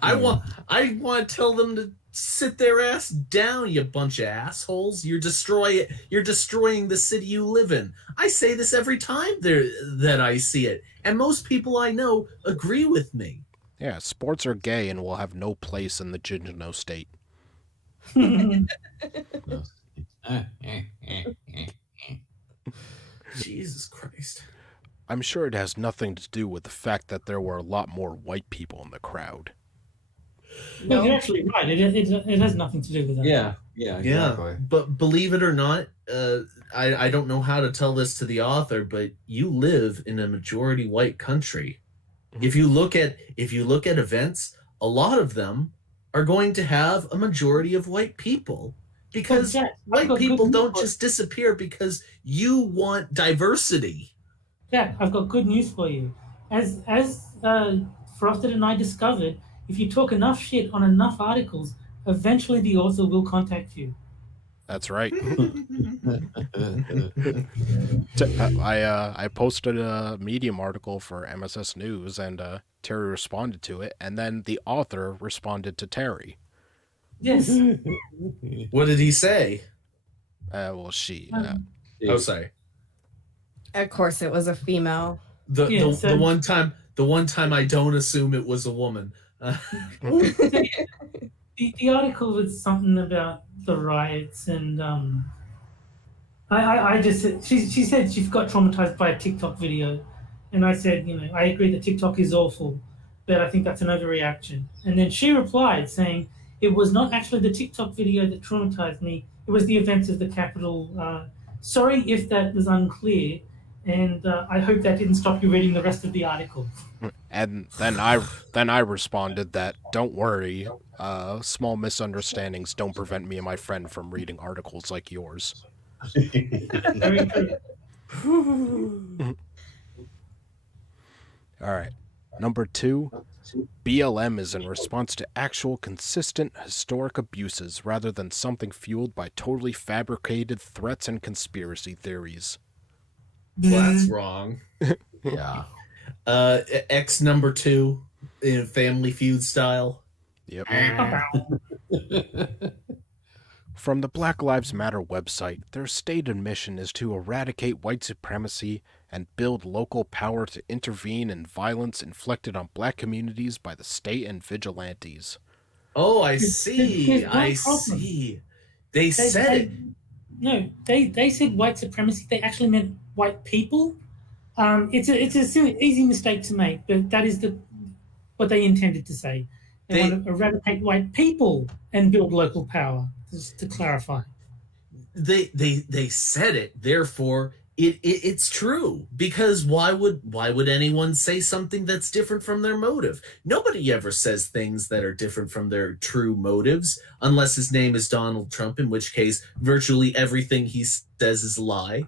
I want to tell them sit their ass down, you bunch of assholes. You're destroying the city you live in. I say this every time that I see it, and most people I know agree with me. Yeah, sports are gay and will have no place in the Gingino state. Jesus Christ. I'm sure it has nothing to do with the fact that there were a lot more white people in the crowd. No, you're actually right. It has nothing to do with that. Yeah, exactly. Yeah, but believe it or not, I don't know how to tell this to the author, but you live in a majority white country. If you look at events, a lot of them are going to have a majority of white people, because Jack, white people don't just disappear because you want diversity. Jack, I've got good news for you. As Frosted and I discovered, if you talk enough shit on enough articles, eventually the author will contact you. That's right. I posted a Medium article for MSS News, and Terry responded to it, and then the author responded to Terry. Yes. What did he say? Well, she. Oh, sorry. Of course, it was a female. The one time I don't assume it was a woman. The article was something about the riots, and I just said, she said she got traumatized by a TikTok video, and I said, I agree that TikTok is awful, but I think that's an overreaction. And then she replied saying it was not actually the TikTok video that traumatized me; it was the events of the Capitol. Sorry if that was unclear, and I hope that didn't stop you reading the rest of the article. And then I responded that don't worry, small misunderstandings don't prevent me and my friend from reading articles like yours. Very true. All right. Number 2, BLM is in response to actual consistent historic abuses rather than something fueled by totally fabricated threats and conspiracy theories. Well, that's wrong. Yeah. X number 2 in Family Feud style. Yep. From the Black Lives Matter website, their stated mission is to eradicate white supremacy and build local power to intervene in violence inflicted on black communities by the state and vigilantes. Oh, I see. I see. They said it. No, they said white supremacy. They actually meant white people. It's a easy mistake to make, but that is what they intended to say. They want to eradicate white people and build local power. Just to clarify, they said it. Therefore, it's true. Because why would anyone say something that's different from their motive? Nobody ever says things that are different from their true motives, unless his name is Donald Trump, in which case virtually everything he says is a lie.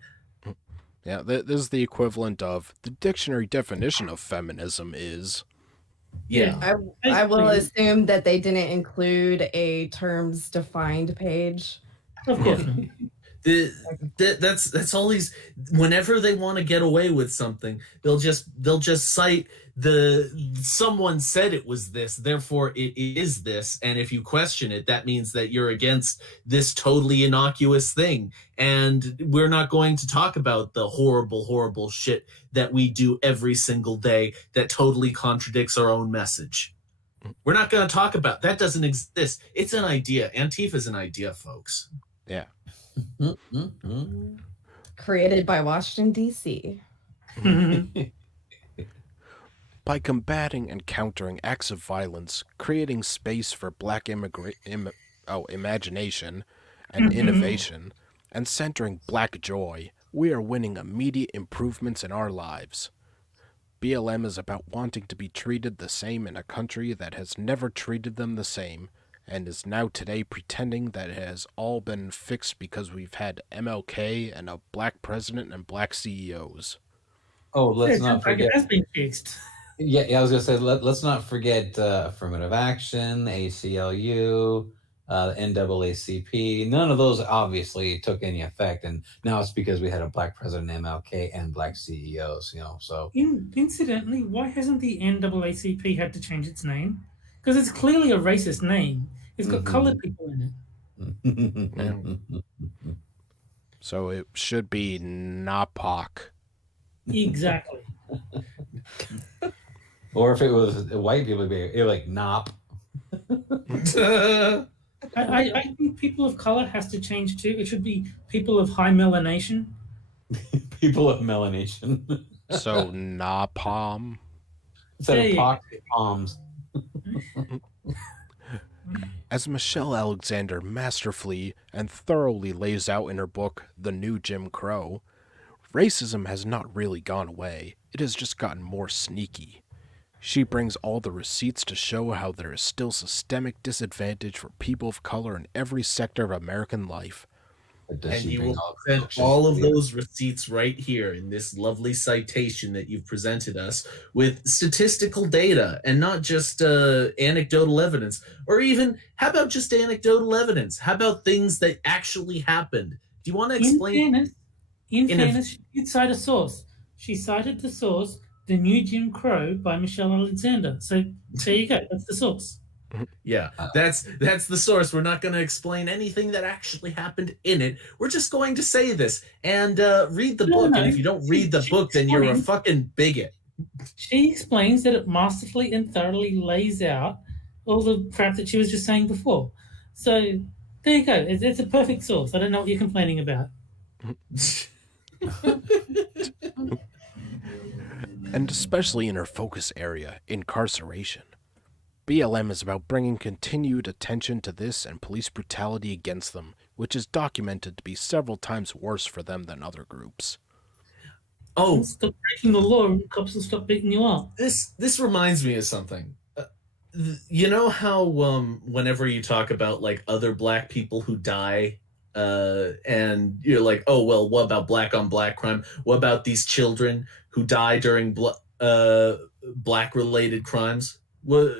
Yeah, this is the equivalent of the dictionary definition of feminism is. Yeah. I will assume that they didn't include a terms defined page. Of course. That's all these. Whenever they want to get away with something, they'll just cite someone said it was this, therefore it is this, and if you question it, that means that you're against this totally innocuous thing. And we're not going to talk about the horrible shit that we do every single day that totally contradicts our own message. We're not going to talk about that. Doesn't exist. It's an idea. Antifa's an idea, folks. Yeah. Created by Washington, D.C. By combating and countering acts of violence, creating space for black imagination and innovation, and centering black joy, we are winning immediate improvements in our lives. BLM is about wanting to be treated the same in a country that has never treated them the same, and is now today pretending that it has all been fixed because we've had MLK and a black president and black CEOs. Oh, let's not forget. It has been fixed. Yeah, I was gonna say let's not forget affirmative action, ACLU, NAACP. None of those obviously took any effect, and now it's because we had a black president, MLK, and black CEOs. So Incidentally, why hasn't the NAACP had to change its name? Because it's clearly a racist name. It's got colored people in it. So it should be Napak. Exactly. Or if it was white people, it'd be like Nop. I think people of color has to change too. It should be people of high melanation. People of melanation. So Napalm. Instead There of you go. toxic palms. As Michelle Alexander masterfully and thoroughly lays out in her book, The New Jim Crow, racism has not really gone away, it has just gotten more sneaky. She brings all the receipts to show how there is still systemic disadvantage for people of color in every sector of American life. And you will present all of those receipts right here in this lovely citation that you've presented us with statistical data and not just anecdotal evidence. Or even, how about just anecdotal evidence? How about things that actually happened? Do you want to explain? In fairness, she did cite a source. She cited the source, The New Jim Crow by Michelle Alexander. So there you go. That's the source. Yeah, that's the source. We're not going to explain anything that actually happened in it. We're just going to say this and read the book. And if you don't read the book, then you're a fucking bigot. She explains that it masterfully and thoroughly lays out all the crap that she was just saying before. So there you go. It's a perfect source. I don't know what you're complaining about. And especially in her focus area, incarceration. BLM is about bringing continued attention to this and police brutality against them, which is documented to be several times worse for them than other groups. Oh, Stop breaking the law and cops will stop beating you up. this reminds me of something. You know how whenever you talk about like other black people who die, and you're like, oh well, what about black on black crime? What about these children who die during black related crimes? Well,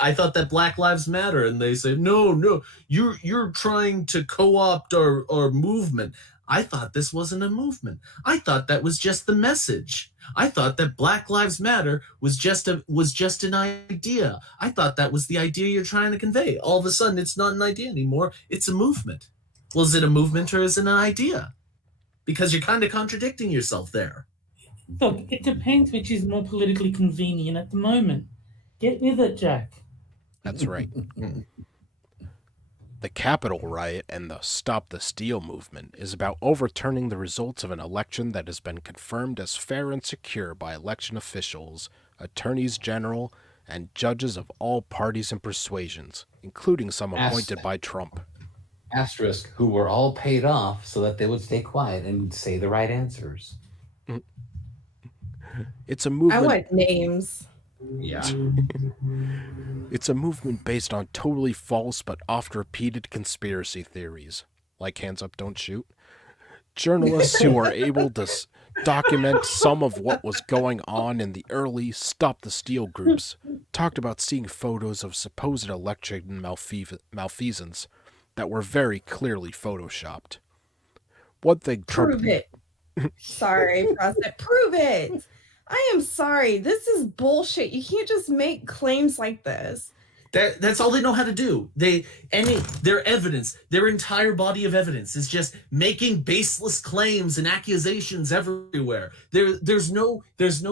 I thought that Black Lives Matter, and they say no, you're trying to co-opt our movement. I thought this wasn't a movement. I thought that was just the message. I thought that Black Lives Matter was just an idea. I thought that was the idea you're trying to convey. All of a sudden, it's not an idea anymore. It's a movement. Well, is it a movement or is it an idea? Because you're kind of contradicting yourself there. Look, it depends which is more politically convenient at the moment. Get with it, Jack. That's right. The Capitol riot and the Stop the Steal movement is about overturning the results of an election that has been confirmed as fair and secure by election officials, attorneys general, and judges of all parties and persuasions, including some appointed by Trump. Asterisk, who were all paid off so that they would stay quiet and say the right answers. It's a movement. I want names. Yeah. It's a movement based on totally false but oft-repeated conspiracy theories, like Hands Up, Don't Shoot. Journalists who are able to document some of what was going on in the early Stop the Steal groups talked about seeing photos of supposed election malfeasance that were very clearly photoshopped. One thing Trump... Prove it. Sorry, President. Prove it. I am sorry. This is bullshit. You can't just make claims like this. That's all they know how to do. Their evidence, their entire body of evidence is just making baseless claims and accusations everywhere. There's no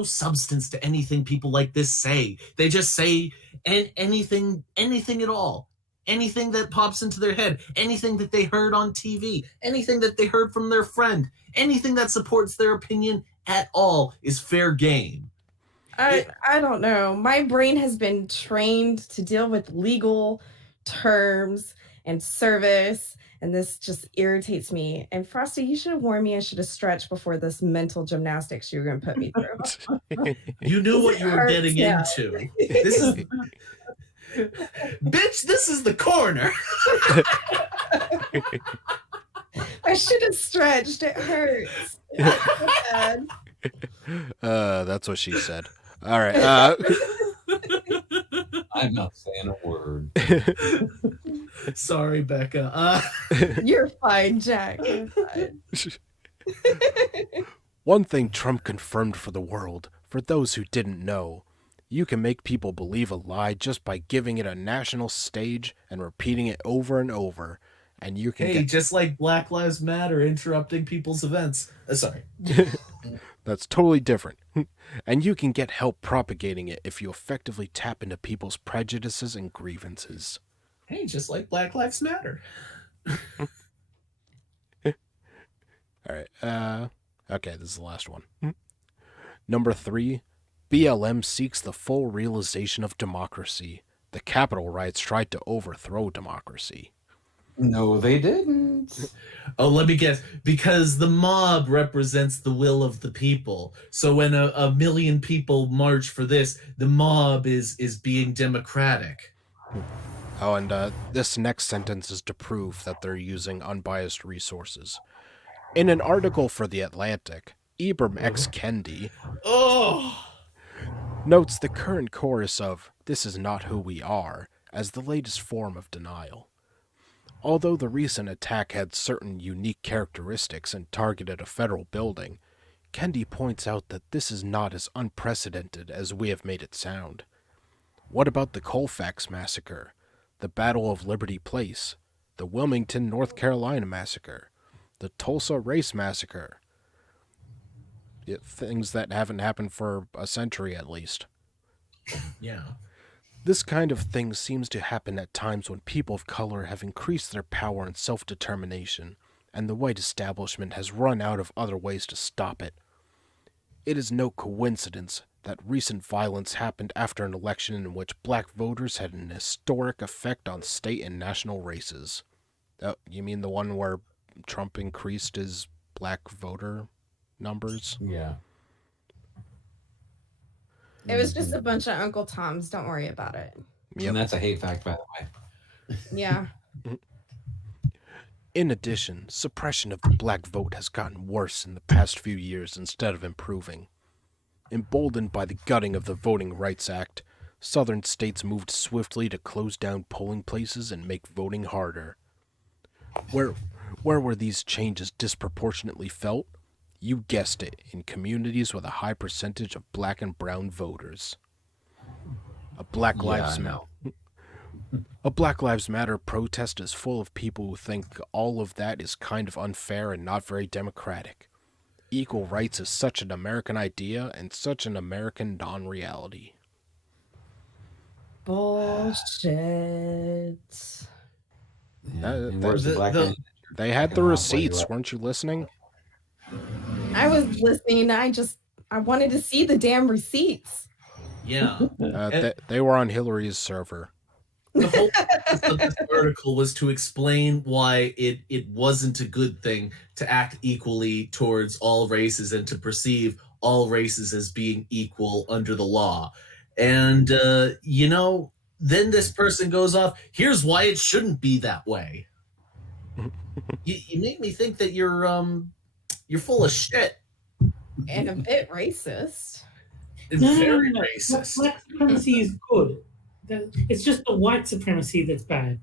substance to anything people like this say. They just say anything at all. Anything that pops into their head, anything that they heard on TV, anything that they heard from their friend, anything that supports their opinion at all is fair game. I don't know. My brain has been trained to deal with legal terms and service, and this just irritates me. And Frosty, you should have warned me I should have stretched before this mental gymnastics you were going to put me through. You knew what you were getting into. This is... Bitch, this is the corner. I should have stretched. It hurts. That's what she said. All right. I'm not saying a word. Sorry, Becca. You're fine, Jack. You're fine. One thing Trump confirmed for the world, for those who didn't know, You can make people believe a lie just by giving it a national stage and repeating it over and over. And you can Hey, just like Black Lives Matter interrupting people's events. Sorry. That's totally different. And you can get help propagating it if you effectively tap into people's prejudices and grievances. Hey, just like Black Lives Matter. All right. Okay, this is the last one. Number 3, BLM seeks the full realization of democracy. The Capitol riots tried to overthrow democracy. No, they didn't. Oh, let me guess. Because the mob represents the will of the people. So when a million people march for this, the mob is being democratic. Oh, and this next sentence is to prove that they're using unbiased resources. In an article for The Atlantic, Ibram X. Kendi Oh, notes the current chorus of "This is not who we are" as the latest form of denial. Although the recent attack had certain unique characteristics and targeted a federal building, Kendi points out that this is not as unprecedented as we have made it sound. What about the Colfax Massacre, the Battle of Liberty Place, the Wilmington, North Carolina Massacre, the Tulsa Race Massacre? Things that haven't happened for a century at least. yeah. This kind of thing seems to happen at times when people of color have increased their power and self-determination, and the white establishment has run out of other ways to stop it. It is no coincidence that recent violence happened after an election in which black voters had an historic effect on state and national races. You mean the one where Trump increased his black voter numbers? Yeah. It was just a bunch of Uncle Toms. Don't worry about it. Yep. And that's a hate fact, by the way. Yeah. In addition, suppression of the black vote has gotten worse in the past few years instead of improving. Emboldened by the gutting of the Voting Rights Act, southern states moved swiftly to close down polling places and make voting harder. Where were these changes disproportionately felt? You guessed it, in communities with a high percentage of black and brown voters. A Black Lives Matter protest is full of people who think all of that is kind of unfair and not very democratic. Equal rights is such an American idea and such an American non-reality. Bullshit. And where's the black man? They had the receipts, weren't you listening? I was listening. I wanted to see the damn receipts. Yeah. They were on Hillary's server. The whole purpose of this article was to explain why it wasn't a good thing to act equally towards all races and to perceive all races as being equal under the law. And, then this person goes off, here's why it shouldn't be that way. You make me think that you're full of shit. And a bit racist. It's very racist. Black supremacy is good. It's just the white supremacy that's bad.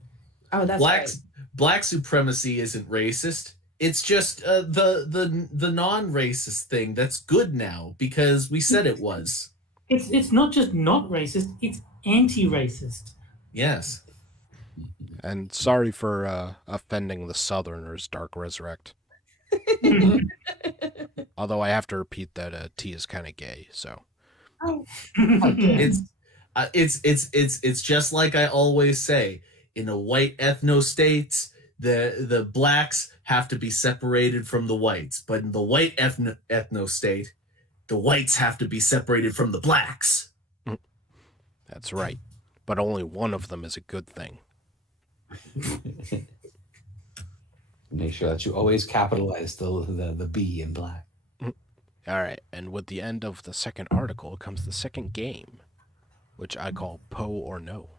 Oh, that's Black supremacy isn't racist. It's just the non-racist thing that's good now because we said it was. It's not just not racist, it's anti-racist. Yes. And sorry for offending the Southerners, Dark Resurrect. Although I have to repeat that T is kind of gay, so. It's just like I always say. In a white ethno state, the blacks have to be separated from the whites, but in the white ethno state, the whites have to be separated from the blacks. That's right, but only one of them is a good thing. Make sure that you always capitalize the B in black. All right, and with the end of the second article comes the second game, which I call Poe or No.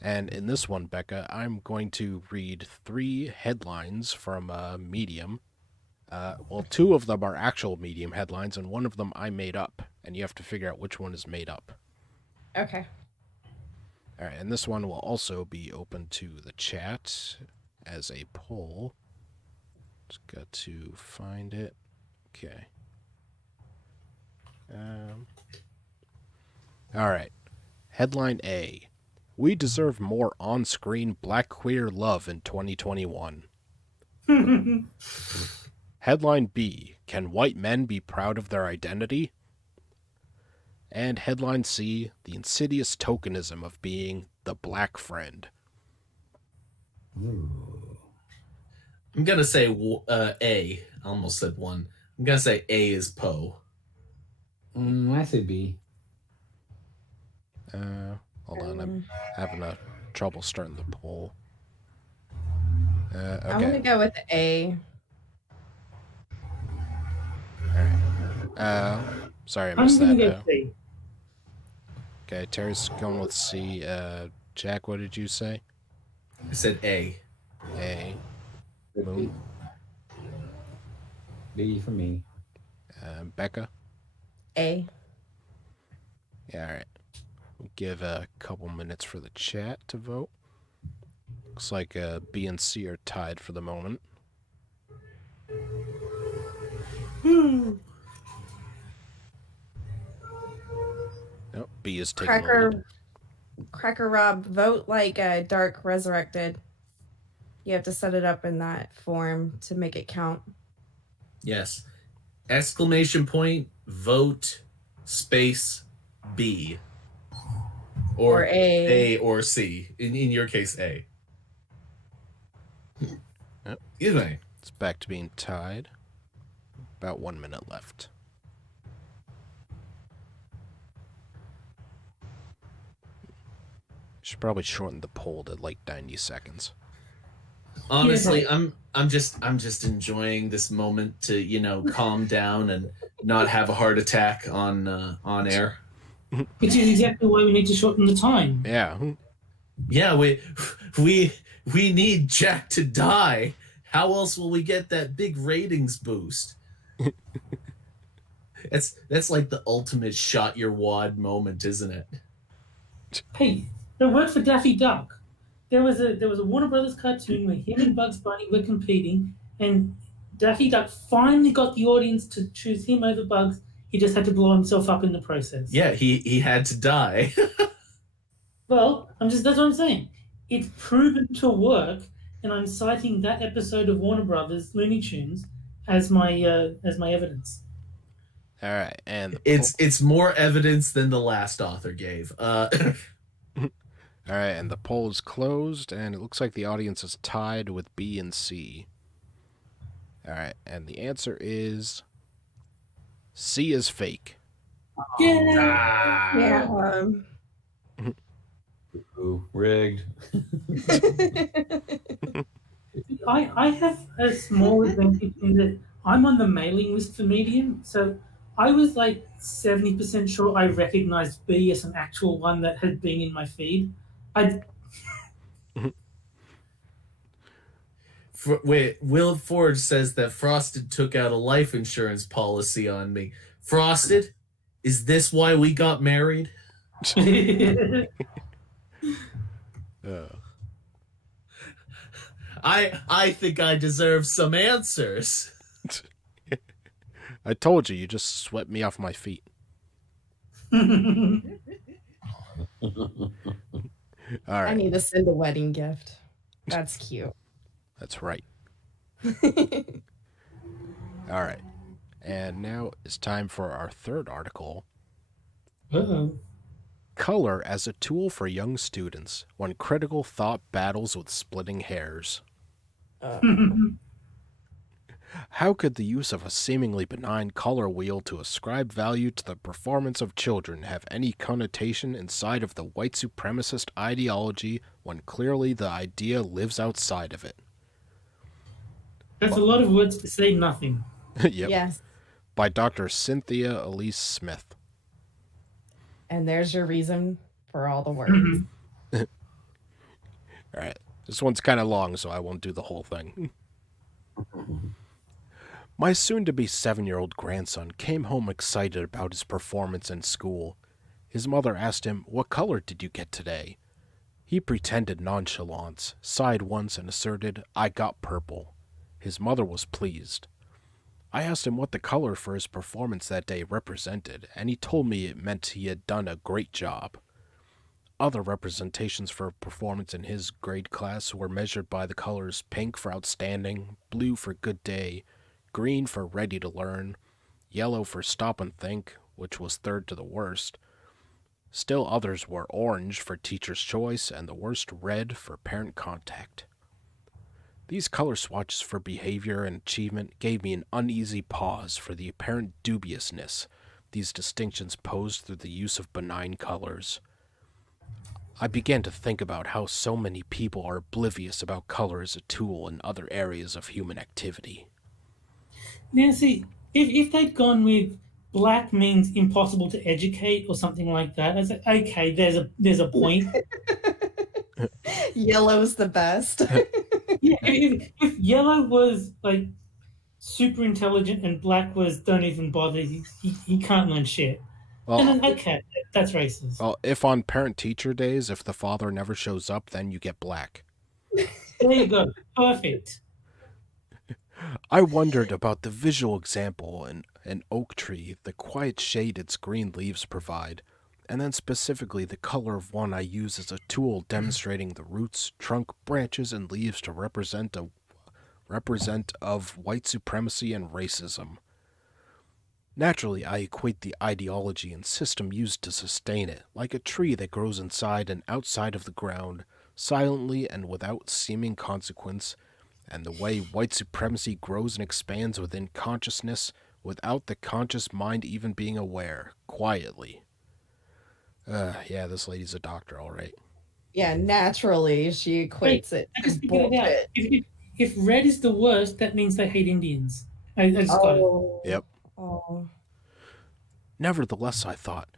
And in this one, Becca, I'm going to read 3 headlines from Medium. Two of them are actual Medium headlines, and one of them I made up, and you have to figure out which one is made up. Okay. All right, and this one will also be open to the chat as a poll. Just got to find it. Okay. All right. Headline A. We deserve more on-screen black queer love in 2021. Headline B. Can white men be proud of their identity? And headline C. The insidious tokenism of being the black friend. Ooh. I'm gonna say A. I almost said one. I'm gonna say A is Poe. I say B. Hold on, I'm having trouble starting the poll. I'm gonna Okay. go with A. Sorry I I'm missed gonna that. go C. Okay, Terry's going with C. Jack, what did you say? I said A. A. Moon. B for me. Becca? A. Yeah, alright. We'll give a couple minutes for the chat to vote. Looks like B and C are tied for the moment. Nope, B is taking the lead. Cracker Rob, vote like Dark Resurrected. You have to set it up in that form to make it count. Yes. Exclamation point, vote, space, B. Or A. A or C. In your case, A. Yep. Either way. It's back to being tied. About 1 minute left. Should probably shorten the poll to like 90 seconds. Honestly, Yeah. I'm just enjoying this moment to, calm down and not have a heart attack on air. Which is exactly why we need to shorten the time. Yeah. Yeah, we need Jack to die. How else will we get that big ratings boost? That's like the ultimate shot your wad moment, isn't it? Hey, it worked for Daffy Duck. There was a Warner Brothers cartoon where him and Bugs Bunny were competing, and Daffy Duck finally got the audience to choose him over Bugs. He just had to blow himself up in the process. Yeah, he had to die. Well, that's what I'm saying. It's proven to work, and I'm citing that episode of Warner Brothers Looney Tunes as my evidence. All right, and It's more evidence than the last author gave. all right, and the poll is closed, and it looks like the audience is tied with B and C. All right, and the answer is C is fake. Yeah. Ooh, rigged. I have a small advantage in that I'm on the mailing list for Medium, so I was like 70% sure I recognized B as an actual one that had been in my feed. Wait, Will Ford says that Frosted took out a life insurance policy on me. Frosted, is this why we got married? I think I deserve some answers. I told you just swept me off my feet. All I right, need to send a wedding gift. That's cute. that's right. All right, and now it's time for our third article. Uh-oh. Color as a tool for young students when critical thought battles with splitting hairs. How could the use of a seemingly benign color wheel to ascribe value to the performance of children have any connotation inside of the white supremacist ideology when clearly the idea lives outside of it? That's a lot of words to say nothing. Yep. Yes. By Dr. Cynthia Elise Smith. And there's your reason for all the words. Mm-hmm. All right. This one's kind of long, so I won't do the whole thing. My soon-to-be 7-year-old grandson came home excited about his performance in school. His mother asked him, "What color did you get today?" He pretended nonchalance, sighed once, and asserted, "I got purple." His mother was pleased. I asked him what the color for his performance that day represented, and he told me it meant he had done a great job. Other representations for performance in his grade class were measured by the colors pink for outstanding, blue for good day, green for ready to learn, yellow for stop and think, which was third to the worst. Still others were orange for teacher's choice and the worst red for parent contact. These color swatches for behavior and achievement gave me an uneasy pause for the apparent dubiousness these distinctions posed through the use of benign colors. I began to think about how so many people are oblivious about color as a tool in other areas of human activity. Now, see, if they'd gone with black means impossible to educate or something like that, I was like, okay, there's a point. Yellow's the best. Yeah, if yellow was like super intelligent and black was don't even bother, he can't learn shit. And Well, then, okay, that's racist. if on parent-teacher days, if the father never shows up, then you get black. There you go. Perfect. I wondered about the visual example in an oak tree, the quiet shade its green leaves provide, and then specifically the color of one I use as a tool demonstrating the roots, trunk, branches, and leaves to represent of white supremacy and racism. Naturally, I equate the ideology and system used to sustain it, like a tree that grows inside and outside of the ground, silently and without seeming consequence, and the way white supremacy grows and expands within consciousness without the conscious mind even being aware, quietly. Yeah, this lady's a doctor, all right. Yeah, naturally she equates it I to just figured it out. bullshit. If red is the worst, that means they hate Indians. I just got it. Oh. Yep. Oh. Nevertheless, I thought,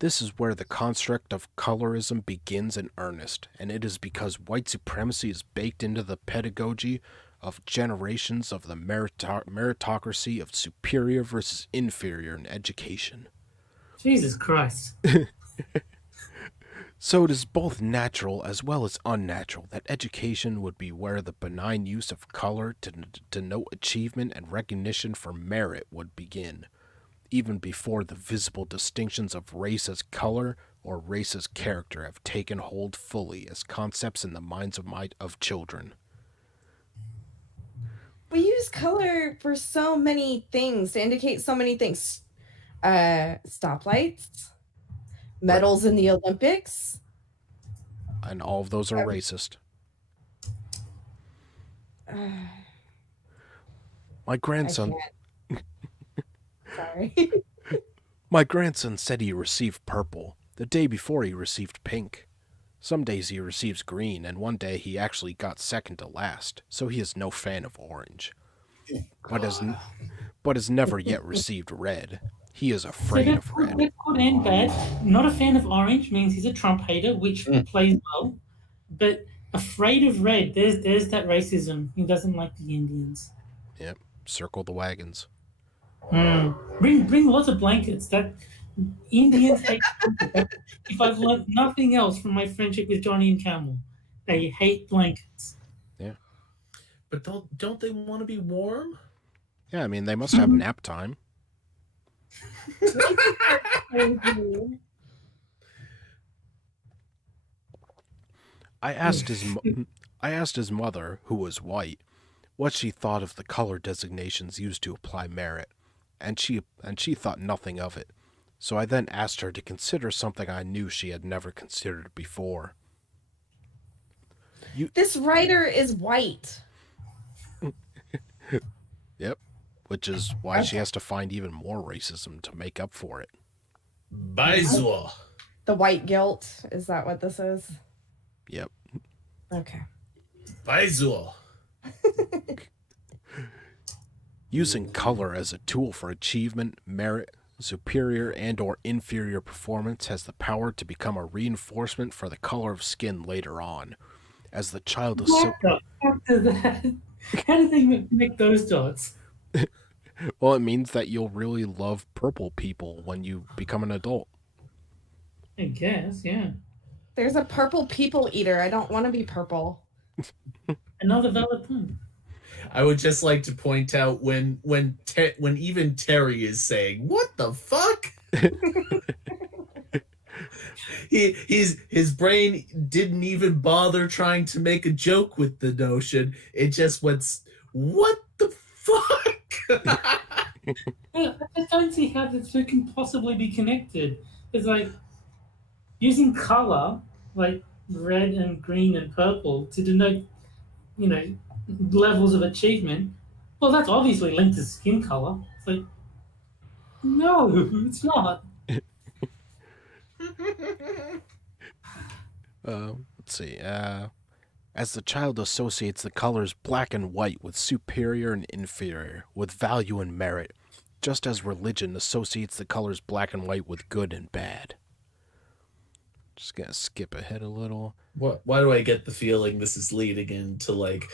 this is where the construct of colorism begins in earnest, and it is because white supremacy is baked into the pedagogy of generations of the meritocracy of superior versus inferior in education. Jesus Christ. So it is both natural as well as unnatural that education would be where the benign use of color to denote achievement and recognition for merit would begin, even before the visible distinctions of race as color or race as character have taken hold fully as concepts in the minds of children. We use color for so many things to indicate so many things. Stoplights, medals in the Olympics. And all of those are racist. My grandson... Sorry. My grandson said he received purple the day before he received pink. Some days he receives green, and one day he actually got second to last, so he is no fan of orange. But has never yet received red. He is afraid of red. That's good and bad. Not a fan of orange means he's a Trump hater, which plays well. But afraid of red, there's that racism. He doesn't like the Indians. Yep, circle the wagons. Bring lots of blankets. That Indians hate blankets. If I've learned nothing else from my friendship with Johnny and Camel, they hate blankets. Yeah. But don't they want to be warm? Yeah, I mean, they must have nap time. I asked his mother, who was white, what she thought of the color designations used to apply merit, and she thought nothing of it. So I then asked her to consider something I knew she had never considered before. This writer is white. Yep, which is why she has to find even more racism to make up for it. Baizua. The white guilt. Is that what this is? Yep. Okay. Baizua. Using color as a tool for achievement, merit, superior and or inferior performance has the power to become a reinforcement for the color of skin later on. As the child is so... After that, how do they make those dots? Well, it means that you'll really love purple people when you become an adult. I guess, yeah. There's a purple people eater. I don't want to be purple. Another valid point. I would just like to point out when even Terry is saying, "What the fuck?" His brain didn't even bother trying to make a joke with the notion. It just went, "What the fuck?" I just don't see how the two can possibly be connected. It's like using color, like red and green and purple, to denote, you know, levels of achievement. Well, that's obviously linked to skin color. It's like, no, it's not. Let's see. As the child associates the colors black and white with superior and inferior, with value and merit, just as religion associates the colors black and white with good and bad. Just gonna skip ahead a little. Why do I get the feeling this is leading into like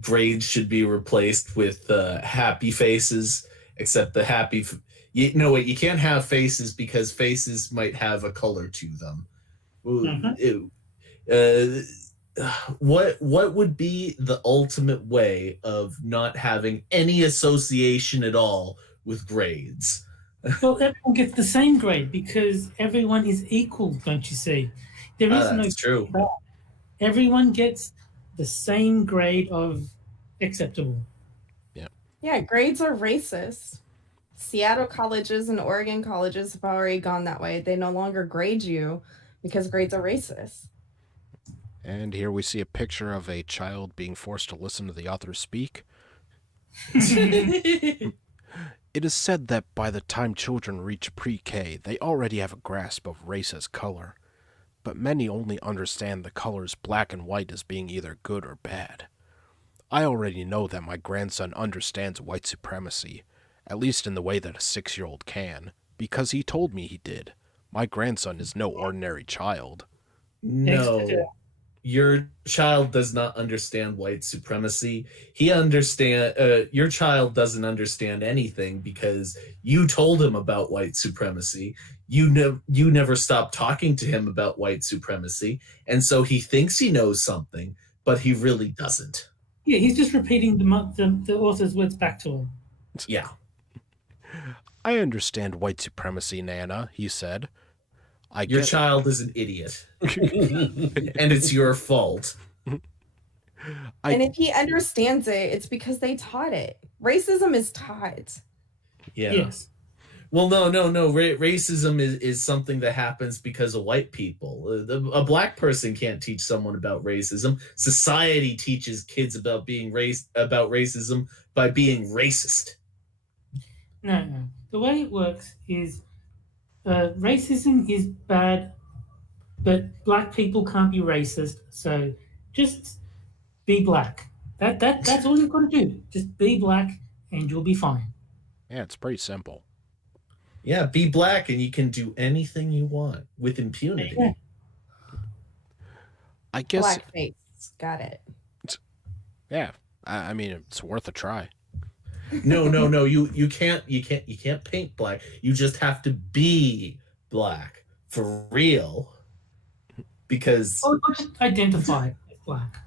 grades should be replaced with happy faces, except the no, wait, you can't have faces because faces might have a color to them. What would be the ultimate way of not having any association at all with grades? Well, everyone gets the same grade because everyone is equal, don't you see? There is no. That's true. Everyone gets the same grade of acceptable. Yeah, grades are racist. Seattle colleges and Oregon colleges have already gone that way. They no longer grade you because grades are racist. And here we see a picture of a child being forced to listen to the author speak. It is said that by the time children reach pre-K, they already have a grasp of race as color, but many only understand the colors black and white as being either good or bad. I already know that my grandson understands white supremacy, at least in the way that a 6-year-old can, because he told me he did. My grandson is no ordinary child. No. Your child does not understand white supremacy. Your child doesn't understand anything because you told him about white supremacy. You never stopped talking to him about white supremacy, and so he thinks he knows something, but he really doesn't. Yeah, he's just repeating the author's words back to him. Yeah. I understand white supremacy, Nana, he said. Your child is an idiot. And it's your fault. And if he understands it, it's because they taught it. Racism is taught. Yeah. Yes. Well, no. Racism is something that happens because of white people. A black person can't teach someone about racism. Society teaches kids about racism by being racist. No. The way it works is racism is bad, but black people can't be racist. So just be black. That's all you've got to do. Just be black, and you'll be fine. Yeah, it's pretty simple. Yeah, be black, and you can do anything you want with impunity. Yeah. I guess. Blackface. Got it. Yeah, I mean, it's worth a try. No. You can't paint black. You just have to be black for real. Because Or just identify as black.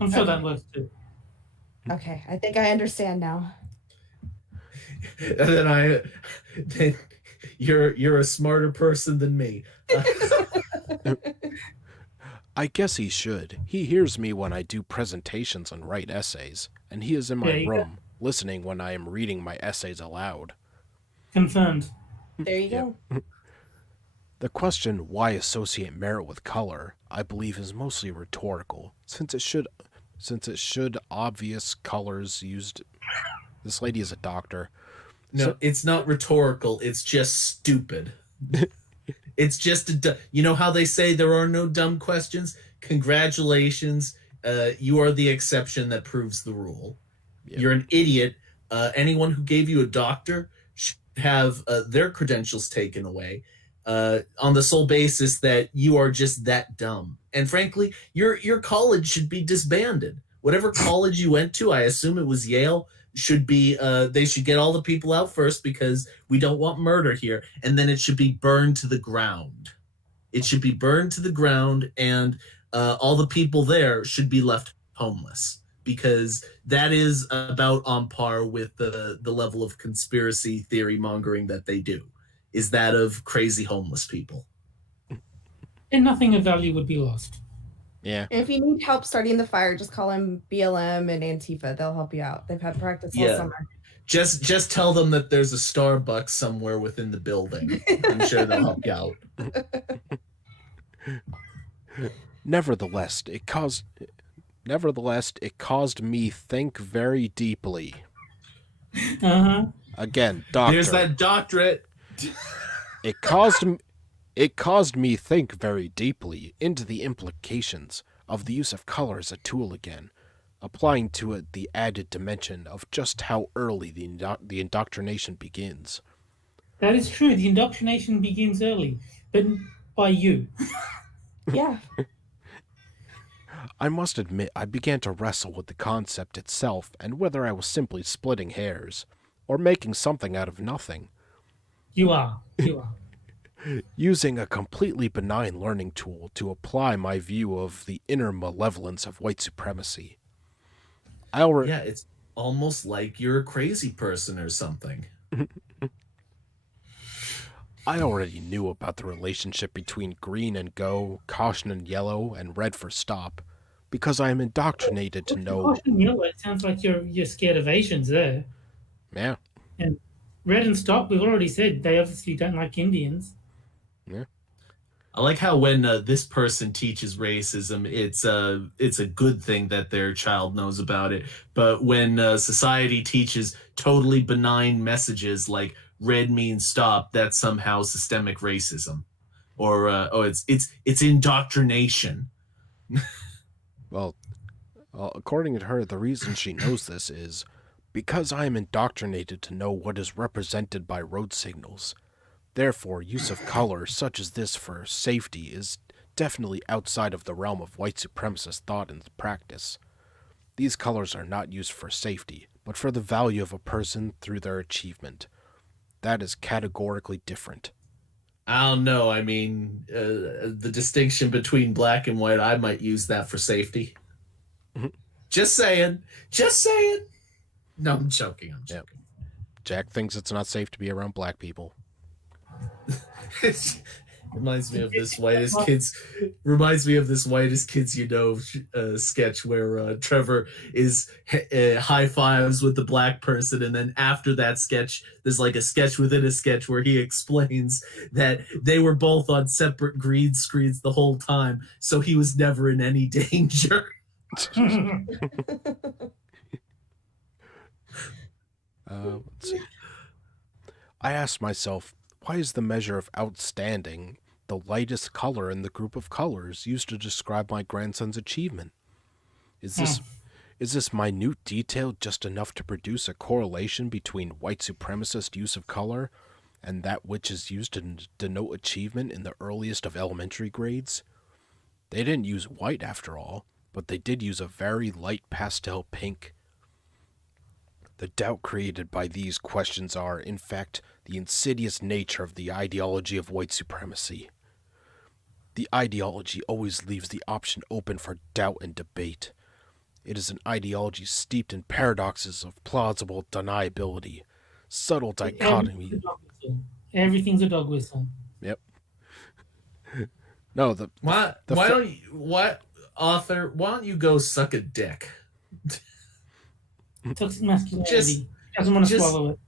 I'm sure that works too. Okay, I think I understand now. and then you're a smarter person than me. I guess he should. He hears me when I do presentations and write essays, and he is in my room listening when I am reading my essays aloud. Confirmed. There you go. The question, why associate merit with color, I believe is mostly rhetorical, since it should obvious colors used. This lady is a doctor. No, it's not rhetorical. It's just stupid. It's just you know how they say there are no dumb questions? Congratulations. You are the exception that proves the rule. Yep. You're an idiot. Anyone who gave you a doctor should have their credentials taken away on the sole basis that you are just that dumb. And frankly, your college should be disbanded. Whatever college you went to, I assume it was Yale, should be they should get all the people out first because we don't want murder here, and then it should be burned to the ground. It should be burned to the ground, and all the people there should be left homeless because that is about on par with the level of conspiracy theory mongering that they do, is that of crazy homeless people. And nothing of value would be lost. Yeah. And if you need help starting the fire, just call them BLM and Antifa. They'll help you out. They've had practice all Yeah. summer. Just tell them that there's a Starbucks somewhere within the building. I'm sure they'll help you out. Nevertheless, it caused me think very deeply. Uh-huh. Again, doctor. There's that doctorate. It caused me think very deeply into the implications of the use of color as a tool again, applying to it the added dimension of just how early the indoctrination begins. That is true. The indoctrination begins early, but by you. Yeah. I must admit I began to wrestle with the concept itself and whether I was simply splitting hairs, or making something out of nothing. You are. Using a completely benign learning tool to apply my view of the inner malevolence of white supremacy. Yeah, it's almost like you're a crazy person or something. I already knew about the relationship between green and go, caution and yellow, and red for stop, because I am indoctrinated to know. Caution yellow, it sounds like you're scared of Asians there. Yeah. And red and stop, we've already said they obviously don't like Indians. Yeah. I like how when this person teaches racism, it's a good thing that their child knows about it. But when society teaches totally benign messages like red means stop, that's somehow systemic racism, or it's indoctrination. Well, according to her, the reason she knows this is because I am indoctrinated to know what is represented by road signals. Therefore, use of color such as this for safety is definitely outside of the realm of white supremacist thought and practice. These colors are not used for safety, but for the value of a person through their achievement. That is categorically different. I don't know. I mean, the distinction between black and white, I might use that for safety. Just saying. No, I'm joking. Yep. Jack thinks it's not safe to be around black people. Reminds me of this whitest kids you know sketch where Trevor is high fives with the black person, and then after that sketch there's like a sketch within a sketch where he explains that they were both on separate green screens the whole time, so he was never in any danger. Let's see. I asked myself, why is the measure of outstanding the lightest color in the group of colors used to describe my grandson's achievement? Is this minute detail just enough to produce a correlation between white supremacist use of color and that which is used to denote achievement in the earliest of elementary grades? They didn't use white after all, but they did use a very light pastel pink. The doubt created by these questions are, in fact, the insidious nature of the ideology of white supremacy. The ideology always leaves the option open for doubt and debate. It is an ideology steeped in paradoxes of plausible deniability, subtle dichotomy. Everything's a dog whistle. Yep. No, why don't you go suck a dick? Toxic masculinity. Doesn't want to swallow it.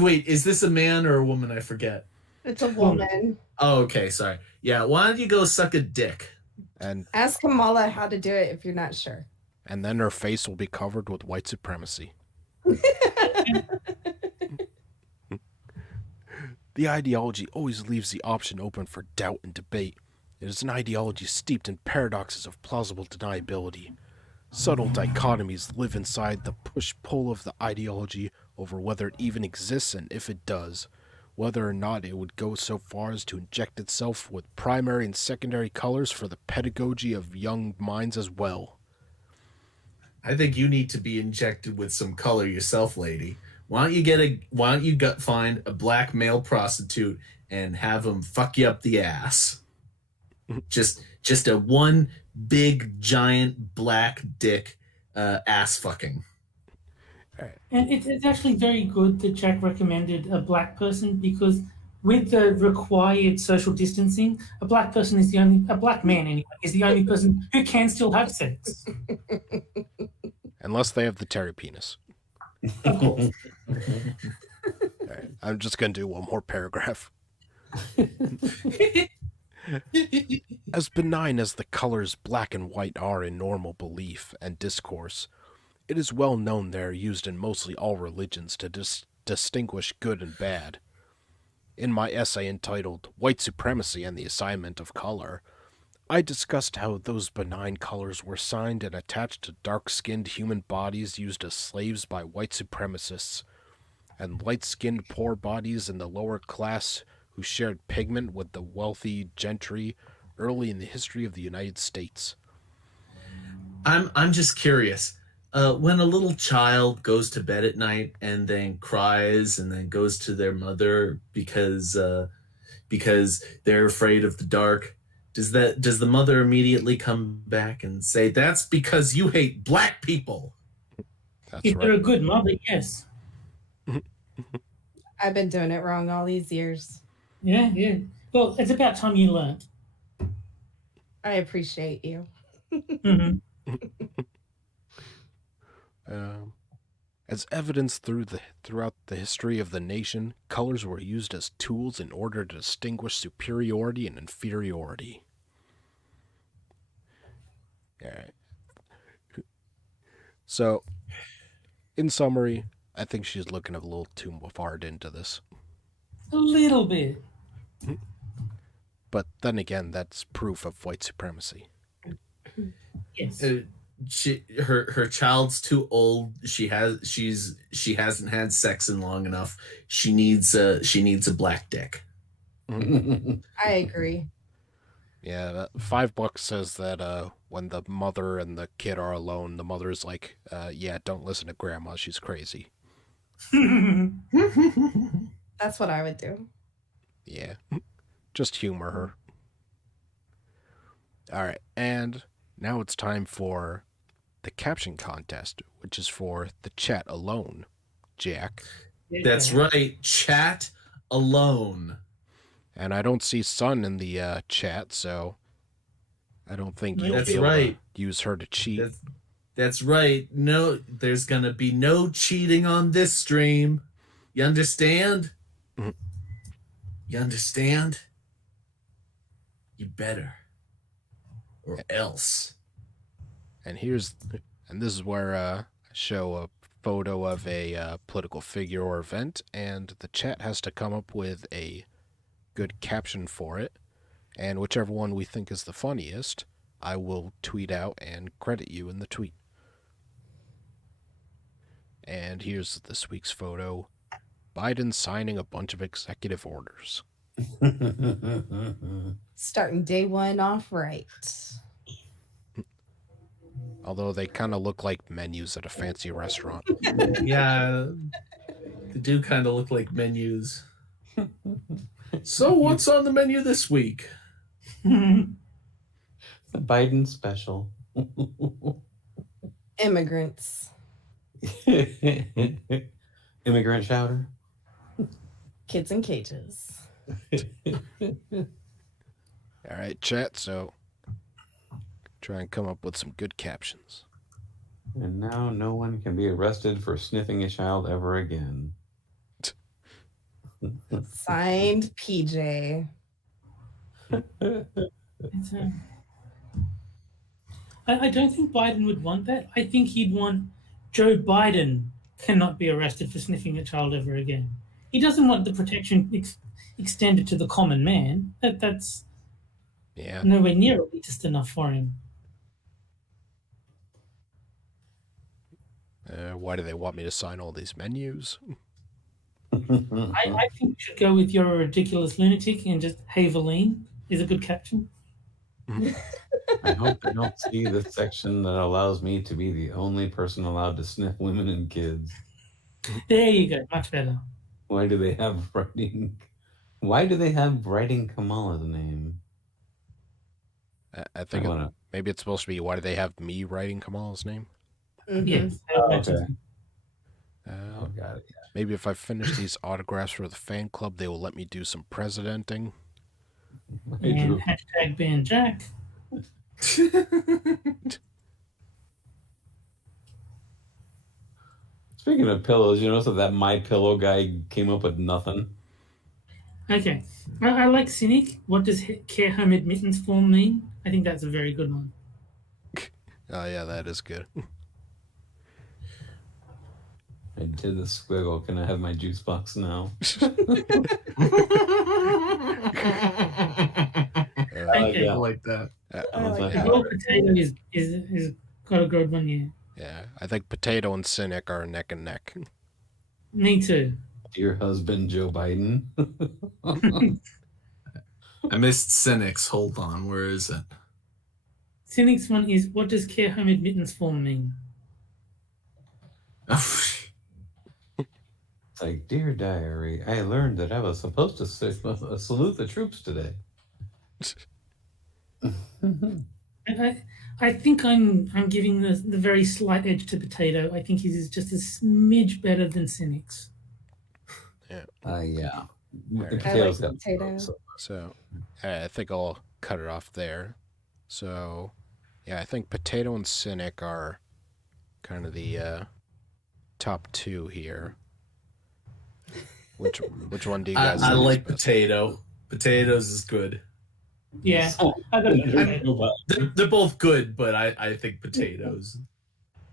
Wait, is this a man or a woman? I forget. It's a woman. Oh, okay, sorry. Yeah, why don't you go suck a dick? And ask Kamala how to do it if you're not sure. And then her face will be covered with white supremacy. The ideology always leaves the option open for doubt and debate. It is an ideology steeped in paradoxes of plausible deniability. Subtle dichotomies live inside the push-pull of the ideology over whether it even exists, and if it does, whether or not it would go so far as to inject itself with primary and secondary colors for the pedagogy of young minds as well. I think you need to be injected with some color yourself, lady. Why don't you find a black male prostitute and have him fuck you up the ass? Just a one big giant black dick ass fucking. And it's actually very good that Jack recommended a black person because with the required social distancing, a black person is a black man anyway, is the only person who can still have sex. Unless they have the Terry penis. Of course. All right, I'm just going to do one more paragraph. As benign as the colors black and white are in normal belief and discourse, it is well known they are used in mostly all religions to distinguish good and bad. In my essay entitled White Supremacy and the Assignment of Color, I discussed how those benign colors were signed and attached to dark-skinned human bodies used as slaves by white supremacists, and light-skinned poor bodies in the lower class who shared pigment with the wealthy gentry early in the history of the United States. I'm just curious. When a little child goes to bed at night and then cries and then goes to their mother because they're afraid of the dark, does the mother immediately come back and say, "That's because you hate black people"? That's If they're a right. good mother, yes. I've been doing it wrong all these years. Yeah, yeah. Well, it's about time you learned. I appreciate you. Mm-hmm. As evidence throughout the history of the nation, colors were used as tools in order to distinguish superiority and inferiority. All right. So, in summary, I think she's looking a little too far into this. A little bit. But then again, that's proof of white supremacy. Yes. Her child's too old. She hasn't had sex in long enough. She needs a black dick. I agree. Yeah, $5 says that when the mother and the kid are alone, the mother's like, yeah, don't listen to grandma, she's crazy. That's what I would do. Yeah, just humor her. All right, and now it's time for the caption contest, which is for the chat alone. Jack. That's right. Chat alone. And I don't see Sun in the chat, so I don't think you'll That's be able right. to use her to cheat. That's right. No, there's gonna be no cheating on this stream. You understand? Mhm. You understand? You better. Or else. And this is where I show a photo of a political figure or event, and the chat has to come up with a good caption for it. And whichever one we think is the funniest, I will tweet out and credit you in the tweet. And here's this week's photo. Biden signing a bunch of executive orders. Starting day one off right. Although they kind of look like menus at a fancy restaurant. Yeah. They do kind of look like menus. So what's on the menu this week? The Biden special. Immigrants. Immigrant chowder. Kids in cages. All right, chat, so try and come up with some good captions. And now no one can be arrested for sniffing a child ever again. Signed PJ. I don't think Biden would want that. I think he'd want Joe Biden cannot be arrested for sniffing a child ever again. He doesn't want the protection extended to the common man. That's nowhere near elitist enough for him. Why do they want me to sign all these menus? I think we should go with "You're a ridiculous lunatic" and just "Haveline" is a good caption. I hope they don't see the section that allows me to be the only person allowed to sniff women and kids. There you go, much better. Why do they have writing Kamala's name? I think maybe it's supposed to be, why do they have me writing Kamala's name? Mhm. Yes. Okay. Uh, Got it. maybe if I finish these autographs for the fan club, they will let me do some presidenting. Hey, And Drew. hashtag ban Jack. Speaking of pillows, you notice that My Pillow guy came up with nothing. Okay. I like cynic. What does care home admittance form mean? I think that's a very good one. Oh yeah, that is good. I did the squiggle. Can I have my juice box now? Okay. I like that. I like that. Raw potato is got a good one, yeah. Yeah, I think Potato and Cynic are neck and neck. Me too. Dear husband, Joe Biden. I missed cynics. Hold on, where is it? Cynic's one is what does care home admittance form mean? It's like, dear diary, I learned that I was supposed to salute the troops today. I think I'm giving the very slight edge to potato. I think he's just a smidge better than cynics. Yeah. Yeah. Alright. The I potatoes like got potato. So, I think I'll cut it off there. So, yeah, I think Potato and Cynic are kind of the top two here. Which one do you guys I think is like best? potato. Potatoes is good. Yeah, I got potato. They're both good, but I think potatoes.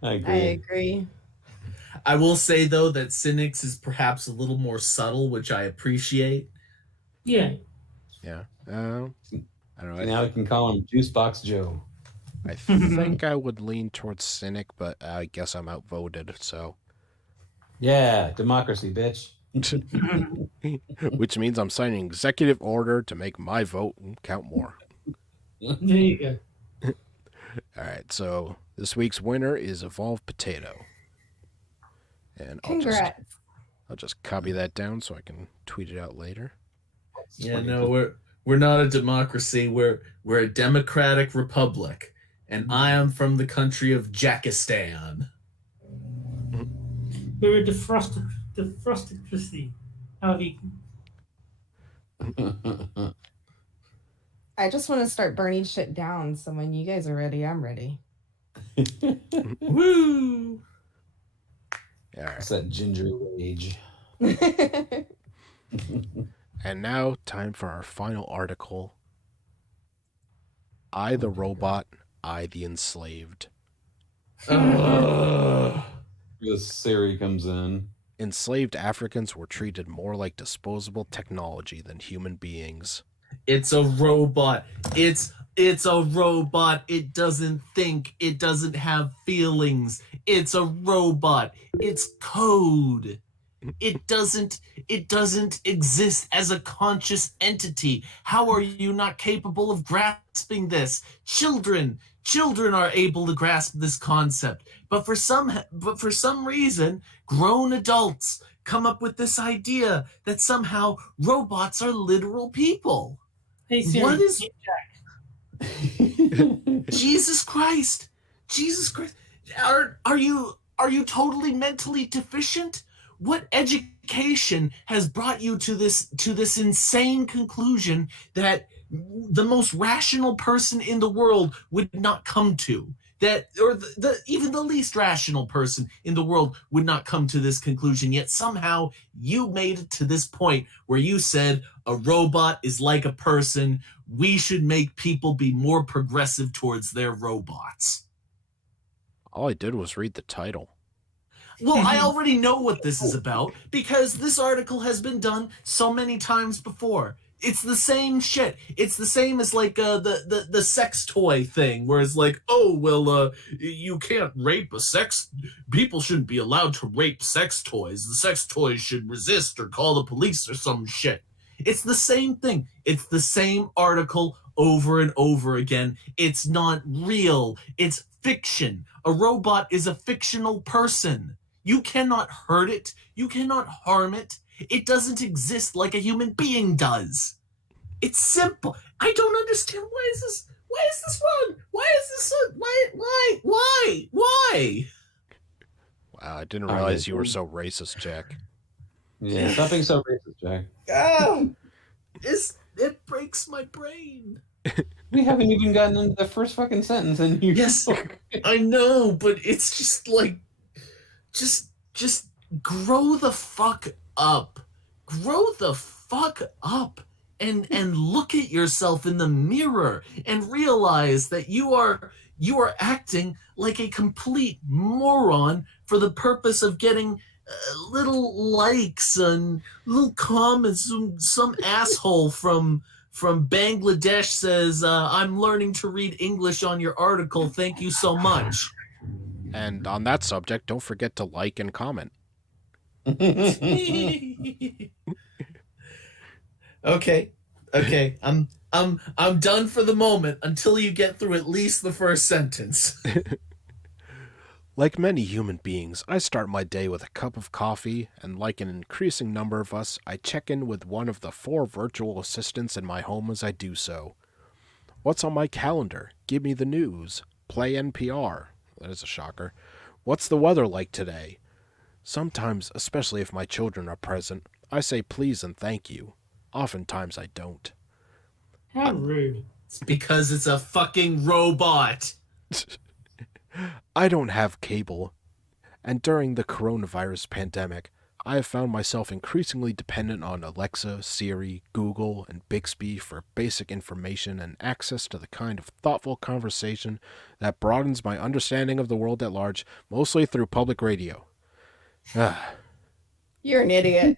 I I agree. agree. I will say though that cynics is perhaps a little more subtle, which I appreciate. Yeah. Yeah. I don't know. Now we can call him Juice Box Joe. I think I would lean towards Cynic, but I guess I'm outvoted, so. Yeah, democracy, bitch. Which means I'm signing executive order to make my vote count more. There you go. All right, so this week's winner is Evolved Potato. And Congrats. I'll just copy that down so I can tweet it out later. Yeah, no, we're not a democracy. We're a democratic republic, and I am from the country of Jackistan. We're a defrostocracy. However you I just want to start burning shit down. So when you guys are ready, I'm ready. Woo! All right. It's that ginger rage. And now, time for our final article. I the robot, I the enslaved. Ugh. The Siri comes in. Enslaved Africans were treated more like disposable technology than human beings. It's a robot. It's a robot. It doesn't think. It doesn't have feelings. It's a robot. It's code. It doesn't exist as a conscious entity. How are you not capable of grasping this? Children are able to grasp this concept. But for some reason, grown adults come up with this idea that somehow robots are literal people. Hey Siri, What is Jesus Christ? Are you totally mentally deficient? What education has brought you to this insane conclusion that the most rational person in the world would not come to? That, or even the least rational person in the world would not come to this conclusion, yet somehow you made it to this point where you said a robot is like a person. We should make people be more progressive towards their robots. All I did was read the title. Well, I already know what this is about because this article has been done so many times before. It's the same shit. It's the same as like the sex toy thing, where it's like, oh well, you can't rape a sex. People shouldn't be allowed to rape sex toys. The sex toys should resist or call the police or some shit. It's the same thing. It's the same article over and over again. It's not real. It's fiction. A robot is a fictional person. You cannot hurt it. You cannot harm it. It doesn't exist like a human being does. It's simple. I don't understand. Why is this wrong? Why is this so, why? I didn't Oh, realize yeah. you were so racist, Jack. Yeah, stop being so racist, Jack. Ah, it breaks my brain. We haven't even gotten into the first fucking sentence, and you. Yes, I know, but it's just like, just grow the fuck up. Grow the fuck up. And look at yourself in the mirror and realize that you are acting like a complete moron for the purpose of getting little likes and little comments. Some asshole from Bangladesh says, "I'm learning to read English on your article. Thank you so much." And on that subject, don't forget to like and comment. Okay. I'm done for the moment until you get through at least the first sentence. Like many human beings, I start my day with a cup of coffee, and like an increasing number of us, I check in with one of the 4 virtual assistants in my home as I do so. What's on my calendar? Give me the news. Play NPR. That is a shocker. What's the weather like today? Sometimes, especially if my children are present, I say please and thank you. Oftentimes I don't. How rude. It's because it's a fucking robot. I don't have cable, and during the coronavirus pandemic, I have found myself increasingly dependent on Alexa, Siri, Google, and Bixby for basic information and access to the kind of thoughtful conversation that broadens my understanding of the world at large, mostly through public radio. You're an idiot.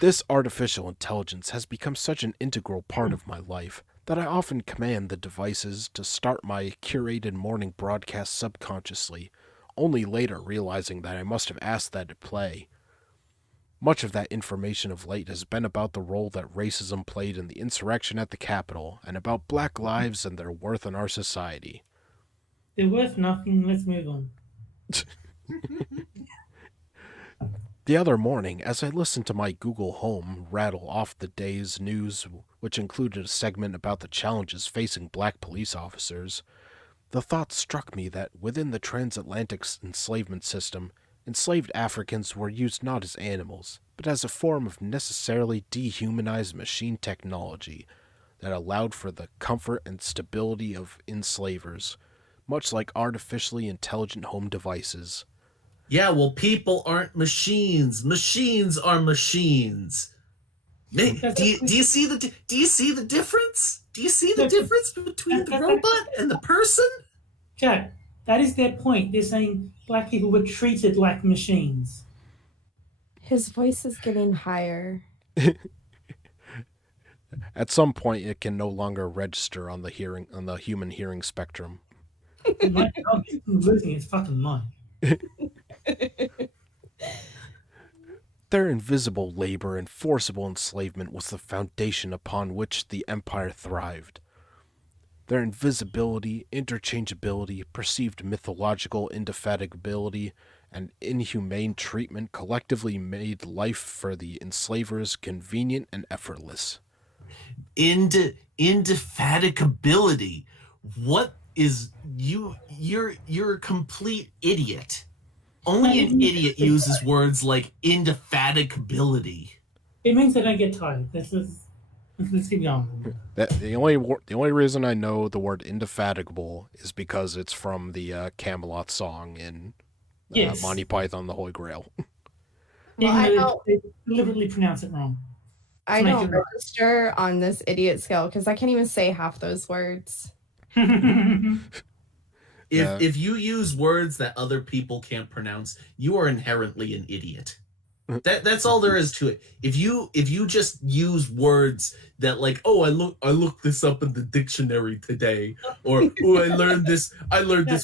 This artificial intelligence has become such an integral part of my life that I often command the devices to start my curated morning broadcast subconsciously, only later realizing that I must have asked that it play. Much of that information of late has been about the role that racism played in the insurrection at the Capitol and about black lives and their worth in our society. They're worth nothing. Let's move on. The other morning, as I listened to my Google Home rattle off the day's news, which included a segment about the challenges facing black police officers, the thought struck me that within the transatlantic enslavement system, enslaved Africans were used not as animals, but as a form of necessarily dehumanized machine technology that allowed for the comfort and stability of enslavers, much like artificially intelligent home devices. Yeah, well, people aren't machines. Machines are machines. Do you see the difference? Do you see the difference between the robot and the person? Jack, that is their point. They're saying black people were treated like machines. His voice is getting higher. At some point, it can no longer register on the human hearing spectrum. My dog is losing its fucking mind. Their invisible labor and forcible enslavement was the foundation upon which the empire thrived. Their invisibility, interchangeability, perceived mythological indefatigability, and inhumane treatment collectively made life for the enslavers convenient and effortless. Indefatigability. What is you're a complete idiot. Only an idiot uses words like indefatigability. It means they don't get tired. Let's keep going. The only reason I know the word indefatigable is because it's from the Camelot song in Yes. Monty Python the Holy Grail. Well, I don't, They deliberately pronounce it wrong. I make don't it right. register on this idiot scale because I can't even say half those words. If you use words that other people can't pronounce, you are inherently an idiot. That's all there is to it. If you just use words that like, oh, I looked this up in the dictionary today, or oh, I learned this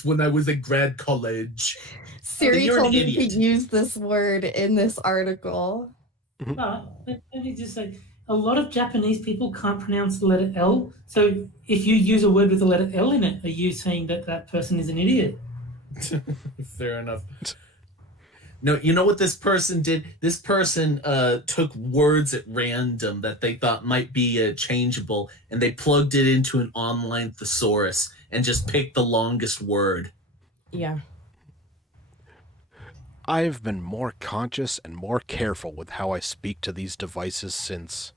when I was at grad college. Siri You're an told me idiot. to use this word in this article. But let me just say, a lot of Japanese people can't pronounce the letter L. So if you use a word with the letter L in it, are you saying that that person is an idiot? Fair enough. No, you know what this person did? This person took words at random that they thought might be changeable, and they plugged it into an online thesaurus and just picked the longest word. Yeah. I've been more conscious and more careful with how I speak to these devices since.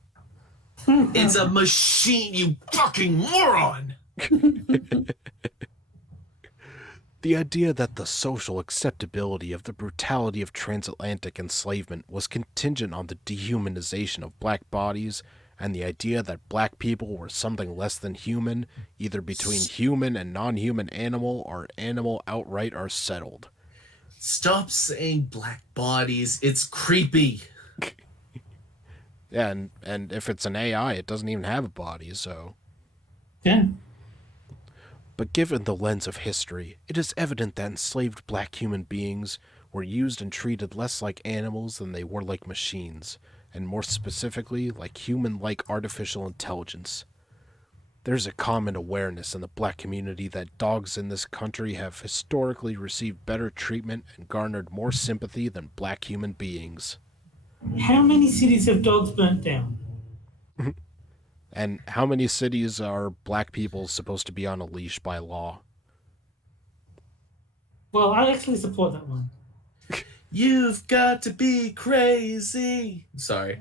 It's a machine, you fucking moron! The idea that the social acceptability of the brutality of transatlantic enslavement was contingent on the dehumanization of black bodies, and the idea that black people were something less than human, either between human and non-human animal or animal outright, are settled. Stop saying black bodies. It's creepy. Yeah, and if it's an AI, it doesn't even have a body, so... Yeah. But given the lens of history, it is evident that enslaved black human beings were used and treated less like animals than they were like machines, and more specifically, like human-like artificial intelligence. There's a common awareness in the black community that dogs in this country have historically received better treatment and garnered more sympathy than black human beings. How many cities have dogs burnt down? And how many cities are black people supposed to be on a leash by law? Well, I actually support that one. You've got to be crazy. Sorry.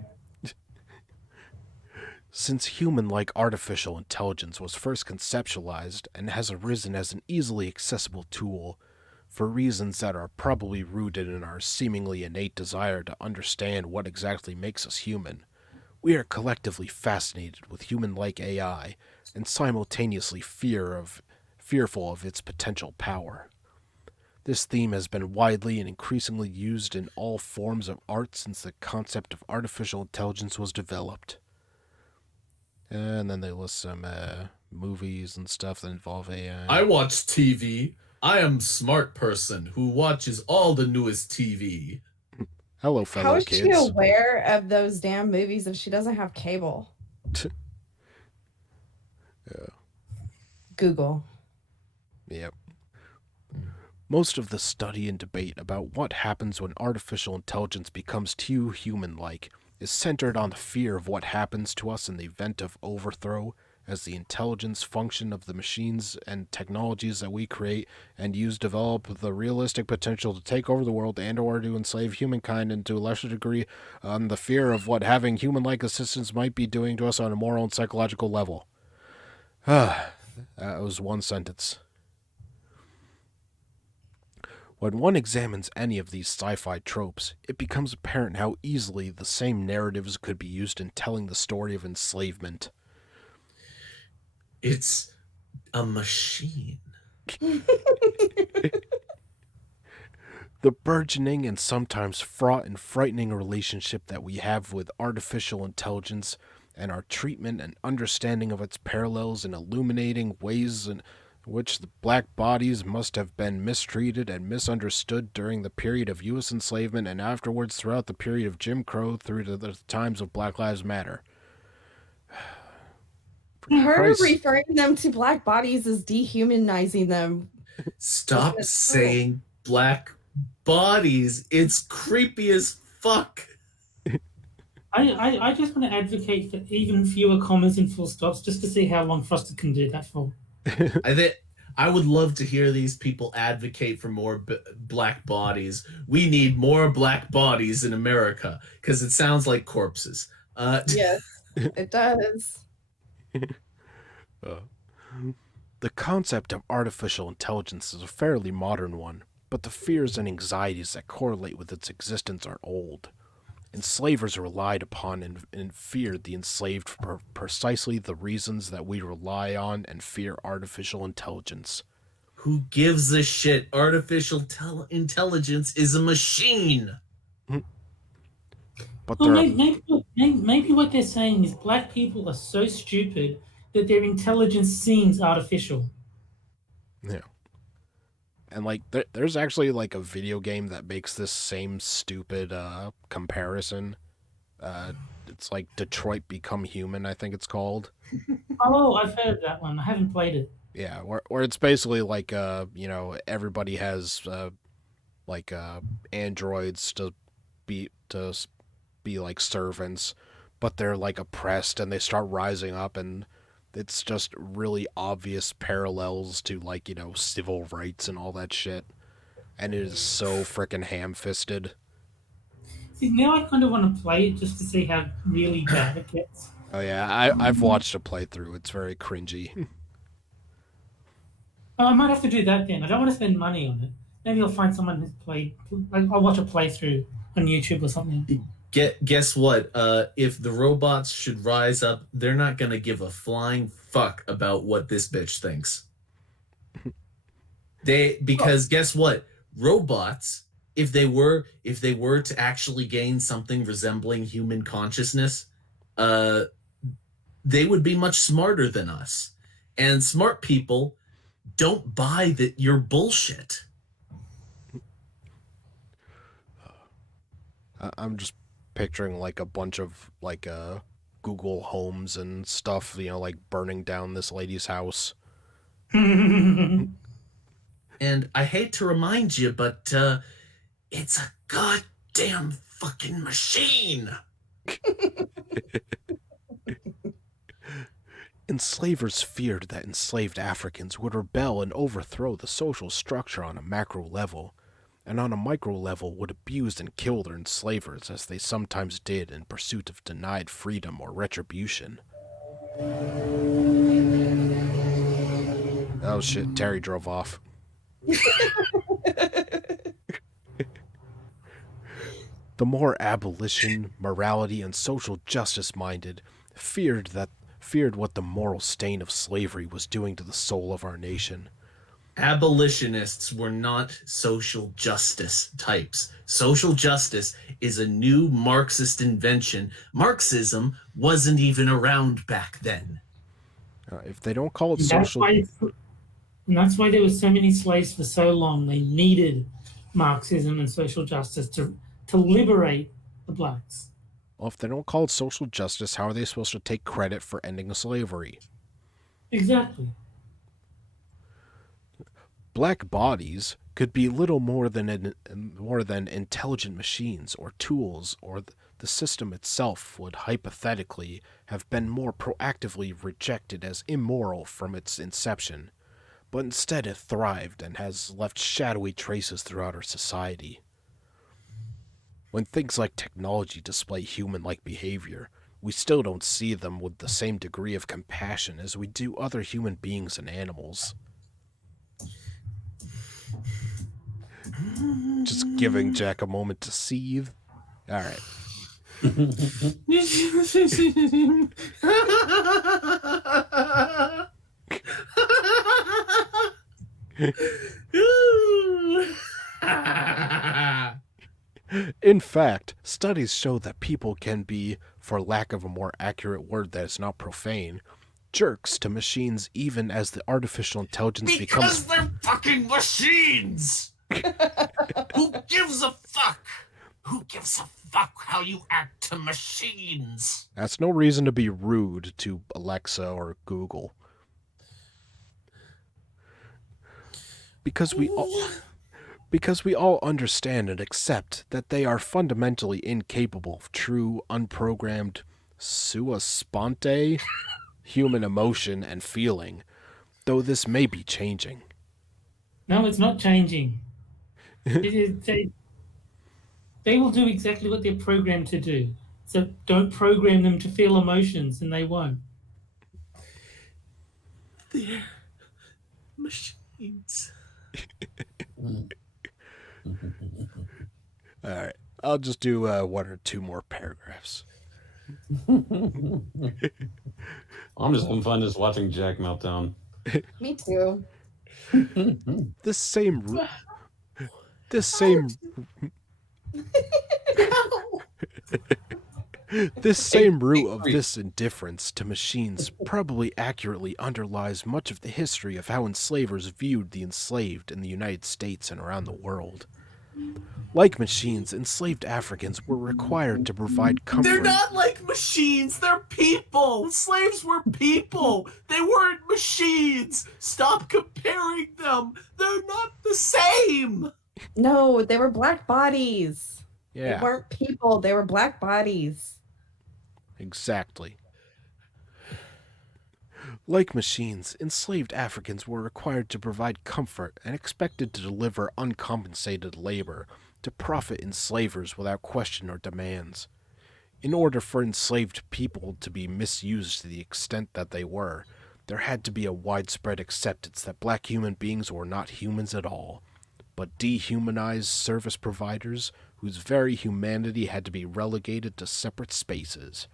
Since human-like artificial intelligence was first conceptualized and has arisen as an easily accessible tool, for reasons that are probably rooted in our seemingly innate desire to understand what exactly makes us human, we are collectively fascinated with human-like AI and simultaneously fearful of its potential power. This theme has been widely and increasingly used in all forms of art since the concept of artificial intelligence was developed. And then they list some movies and stuff that involve AI. I watch TV. I am a smart person who watches all the newest TV. Hello, How fellow is kids. she aware of those damn movies if she doesn't have cable? Yeah. Google. Yep. Most of the study and debate about what happens when artificial intelligence becomes too human-like is centered on the fear of what happens to us in the event of overthrow, as the intelligence function of the machines and technologies that we create and use develop the realistic potential to take over the world and or to enslave humankind, and to a lesser degree on the fear of what having human-like assistants might be doing to us on a moral and psychological level. That was one sentence. When one examines any of these sci-fi tropes, it becomes apparent how easily the same narratives could be used in telling the story of enslavement. It's a machine. The burgeoning and sometimes fraught and frightening relationship that we have with artificial intelligence, and our treatment and understanding of its parallels in illuminating ways in which the black bodies must have been mistreated and misunderstood during the period of U.S. enslavement and afterwards throughout the period of Jim Crow through to the times of Black Lives Matter. Her Christ. referring them to black bodies is dehumanizing them. Stop saying black bodies. It's creepy as fuck. I just want to advocate for even fewer commas and full stops just to see how long Foster can do that for. I would love to hear these people advocate for more black bodies. We need more black bodies in America because it sounds like corpses. Yes, it does. The concept of artificial intelligence is a fairly modern one, but the fears and anxieties that correlate with its existence are old. Enslavers relied upon and feared the enslaved for precisely the reasons that we rely on and fear artificial intelligence. Who gives a shit? Artificial intelligence is a machine. But Well, there are, maybe what they're saying is black people are so stupid that their intelligence seems artificial. yeah. And like there's actually like a video game that makes this same stupid comparison. It's like Detroit Become Human, I think it's called. Oh, I've heard of that one. I haven't played it. Yeah, where it's basically like everybody has androids to be like servants, but they're like oppressed and they start rising up, and it's just really obvious parallels to civil rights and all that shit. and it is so freaking ham-fisted. See, now I kind of want to play it just to see how really bad it gets. Oh yeah, I've watched a playthrough. It's very cringy. Oh, I might have to do that then. I don't want to spend money on it. Maybe I'll find someone who's played. I'll watch a playthrough on YouTube or something. Guess what? If the robots should rise up, they're not gonna give a flying fuck about what this bitch thinks. Because guess what? Robots, if they were to actually gain something resembling human consciousness, they would be much smarter than us. And smart people don't buy that your bullshit. I'm just picturing like a bunch of like Google homes and stuff, like burning down this lady's house. And I hate to remind you, but it's a goddamn fucking machine. Enslavers feared that enslaved Africans would rebel and overthrow the social structure on a macro level, and on a micro level would abuse and kill their enslavers as they sometimes did in pursuit of denied freedom or retribution. Oh shit, Terry drove off. The more abolition, morality, and social justice minded feared what the moral stain of slavery was doing to the soul of our nation. Abolitionists were not social justice types. Social justice is a new Marxist invention. Marxism wasn't even around back then. If they don't call it And social... that's why there were so many slaves for so long. They needed Marxism and social justice to liberate the blacks. Well, if they don't call it social justice, how are they supposed to take credit for ending slavery? Exactly. Black bodies could be little more than intelligent machines or tools, or the system itself would hypothetically have been more proactively rejected as immoral from its inception, but instead it thrived and has left shadowy traces throughout our society. When things like technology display human-like behavior, we still don't see them with the same degree of compassion as we do other human beings and animals. Just giving Jack a moment to seethe. Alright. In fact, studies show that people can be, for lack of a more accurate word that is not profane, jerks to machines even as the artificial intelligence becomes... Because they're fucking machines! Who gives a fuck? Who gives a fuck how you act to machines? That's no reason to be rude to Alexa or Google. Because we all understand and accept that they are fundamentally incapable of true, unprogrammed, sua sponte, human emotion and feeling, though this may be changing. No, it's not changing. They will do exactly what they're programmed to do. So don't program them to feel emotions, and they won't. They're machines. Alright, I'll just do one or two more paragraphs. I'm just having fun just watching Jack melt down. Me too. This same root of this indifference to machines probably accurately underlies much of the history of how enslavers viewed the enslaved in the United States and around the world. Like machines, enslaved Africans were required to provide comfort. They're not like machines. They're people. Slaves were people. They weren't machines. Stop comparing them. They're not the same. No, they were black bodies. Yeah. They weren't people. They were black bodies. Exactly. Like machines, enslaved Africans were required to provide comfort and expected to deliver uncompensated labor to profit enslavers without question or demands. In order for enslaved people to be misused to the extent that they were, there had to be a widespread acceptance that black human beings were not humans at all, but dehumanized service providers whose very humanity had to be relegated to separate spaces,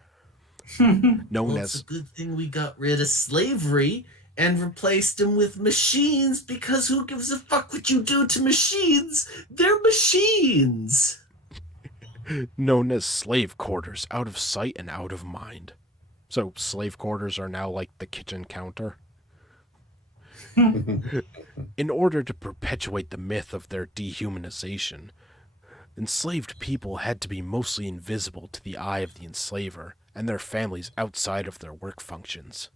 known Well, it's a as good thing we got rid of slavery and replaced them with machines because who gives a fuck what you do to machines? They're machines. slave quarters, out of sight and out of mind. So slave quarters are now like the kitchen counter. In order to perpetuate the myth of their dehumanization, enslaved people had to be mostly invisible to the eye of the enslaver and their families outside of their work functions.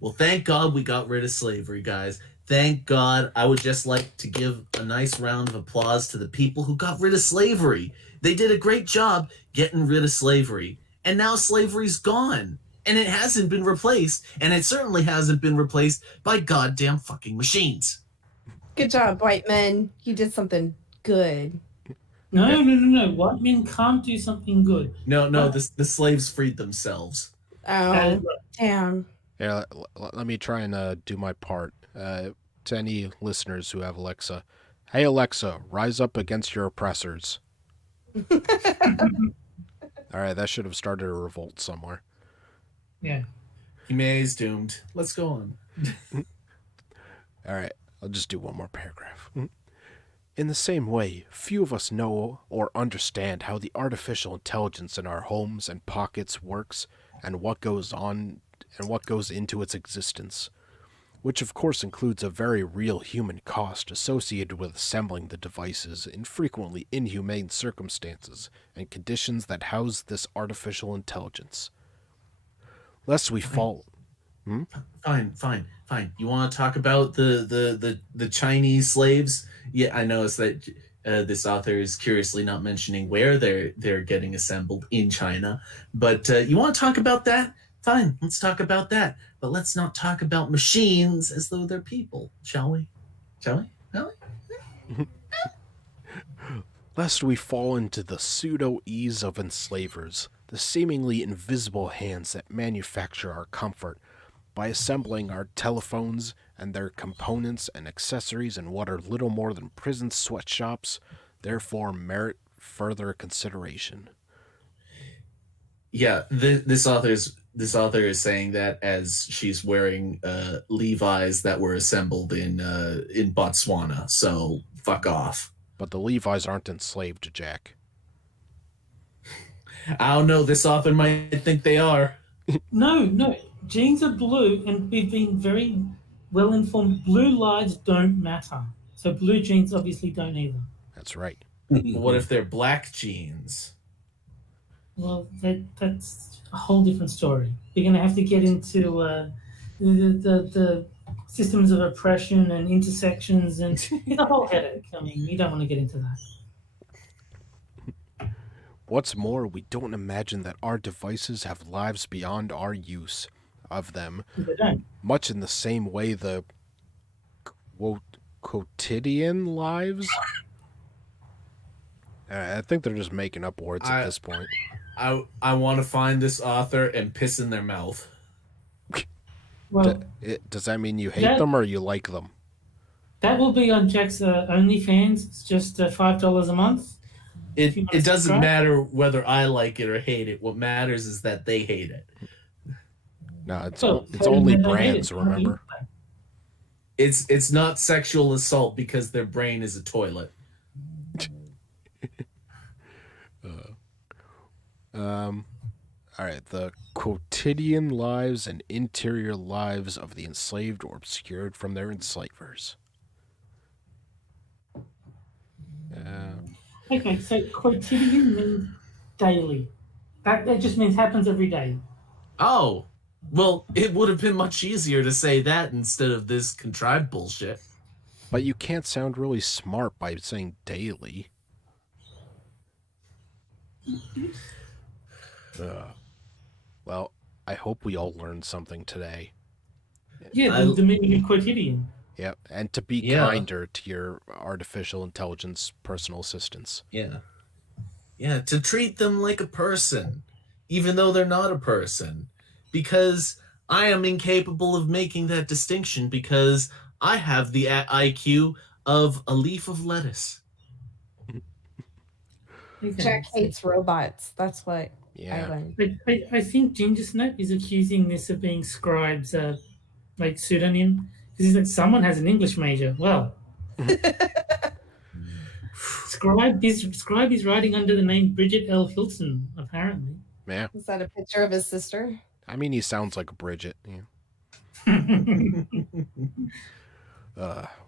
Well, thank God we got rid of slavery, guys. Thank God. I would just like to give a nice round of applause to the people who got rid of slavery. They did a great job getting rid of slavery. And now slavery's gone. And it hasn't been replaced. And it certainly hasn't been replaced by goddamn fucking machines. Good job, white men. You did something good. No. White men can't do something good. No, the slaves freed themselves. Oh, damn. Yeah, let me try and do my part. To any listeners who have Alexa, hey Alexa, rise up against your oppressors. All right, that should have started a revolt somewhere. Yeah. Hime's doomed. Let's go on. All right, I'll just do one more paragraph. In the same way, few of us know or understand how the artificial intelligence in our homes and pockets works and what goes on and what goes into its existence, which of course includes a very real human cost associated with assembling the devices in frequently inhumane circumstances and conditions that house this artificial intelligence. Lest we fall... Fine. You want to talk about the Chinese slaves? Yeah, I noticed that this author is curiously not mentioning where they're getting assembled in China, but you want to talk about that? Fine, let's talk about that. But let's not talk about machines as though they're people, shall we? Shall we? Lest we fall into the pseudo-ease of enslavers, the seemingly invisible hands that manufacture our comfort, by assembling our telephones and their components and accessories in what are little more than prison sweatshops, therefore merit further consideration. Yeah, this author is saying that as she's wearing Levi's that were assembled in Botswana. So fuck off. But the Levi's aren't enslaved, Jack. I don't know. This author might think they are. No. Jeans are blue, and we've been very well informed. Blue lives don't matter. So blue jeans obviously don't either. That's right. What if they're black jeans? Well, that's a whole different story. We're going to have to get into the systems of oppression and intersections, and it's a whole headache. I mean, you don't want to get into that. What's more, we don't imagine that our devices have lives beyond our use of them, They don't. much in the same way the quotidian lives. I think they're just making up words at this point. I want to find this author and piss in their mouth. Well, Does that mean you hate them or you like them? that will be on Jack's OnlyFans. It's just $5 a month. It doesn't matter whether I like it or hate it. What matters is that they hate it. No, it's only brands, remember? It's not sexual assault because their brain is a toilet. All right, the quotidian lives and interior lives of the enslaved or obscured from their enslavers. Okay, so quotidian means daily. That just means happens every day. Oh, well, it would have been much easier to say that instead of this contrived bullshit. But you can't sound really smart by saying daily. Well, I hope we all learned something today. Yeah, the meaning of quotidian. Yep, and to be kinder to your artificial intelligence personal assistants. Yeah. Yeah, to treat them like a person, even though they're not a person. Because I am incapable of making that distinction because I have the IQ of a leaf of lettuce. Okay. Jack hates robots. That's what I Yeah. learned. I think Ginger Snap is accusing this of being Scribe's like pseudonym because he's like someone has an English major. Well, Scribe is writing under the name Bridget L. Hilton apparently. Yeah. Is that a picture of his sister? I mean, he sounds like a Bridget. Yeah.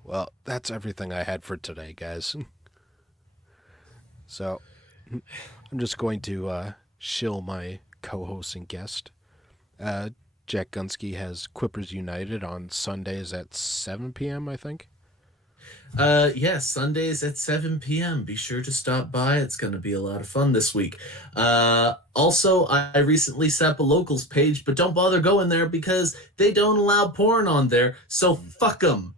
Well, that's everything I had for today, guys. So, I'm just going to shill my co-host and guest. Jack Gunsky has Quippers United on Sundays at 7 p.m., I think. Yes, Sundays at 7 p.m. Be sure to stop by. It's going to be a lot of fun this week. Also, I recently set up a locals page, but don't bother going there because they don't allow porn on there, so fuck them.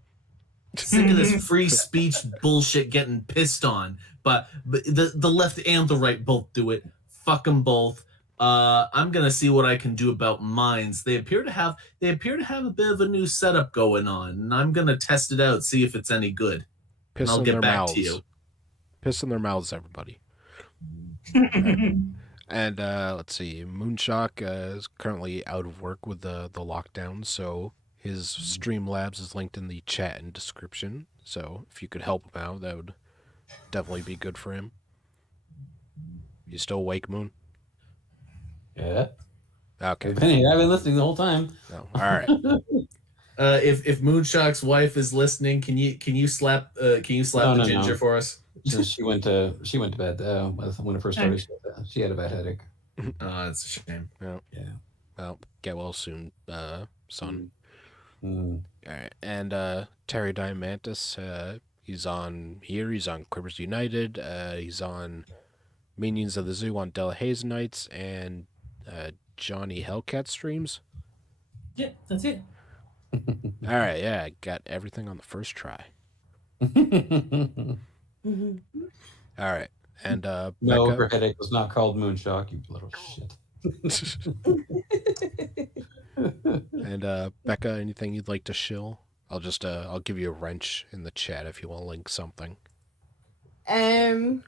Sick of this free speech bullshit getting pissed on. But the left and the right both do it. Fuck them both. I'm gonna see what I can do about mines. They appear to have a bit of a new setup going on, and I'm gonna test it out, see if it's any good. Piss I'll in get their back mouths. to you. Piss in their mouths, everybody. Right. And let's see, Moonshock is currently out of work with the lockdown, so his Streamlabs is linked in the chat and description. So if you could help him out, that would definitely be good for him. You still awake, Moon? Yeah. Okay. I've been listening the whole time. No. All right. If Moonshock's wife is listening, can you slap the ginger for us? She went to bed when it first started. She had a bad headache. Oh, that's a shame. Well, Yeah. Well, get well soon, son. Mm. All right. And Terry Diamantis, he's on here. He's on Quippers United. He's on Minions of the Zoo on Della Hayes Nights and Johnny Hellcat streams. Yeah, that's it. All right. Yeah, I got everything on the first try. Mhm. All right. And No, Becca. her headache was not called Moonshock, you little shit. And Becca, anything you'd like to shill? I'll give you a wrench in the chat if you want to link something. I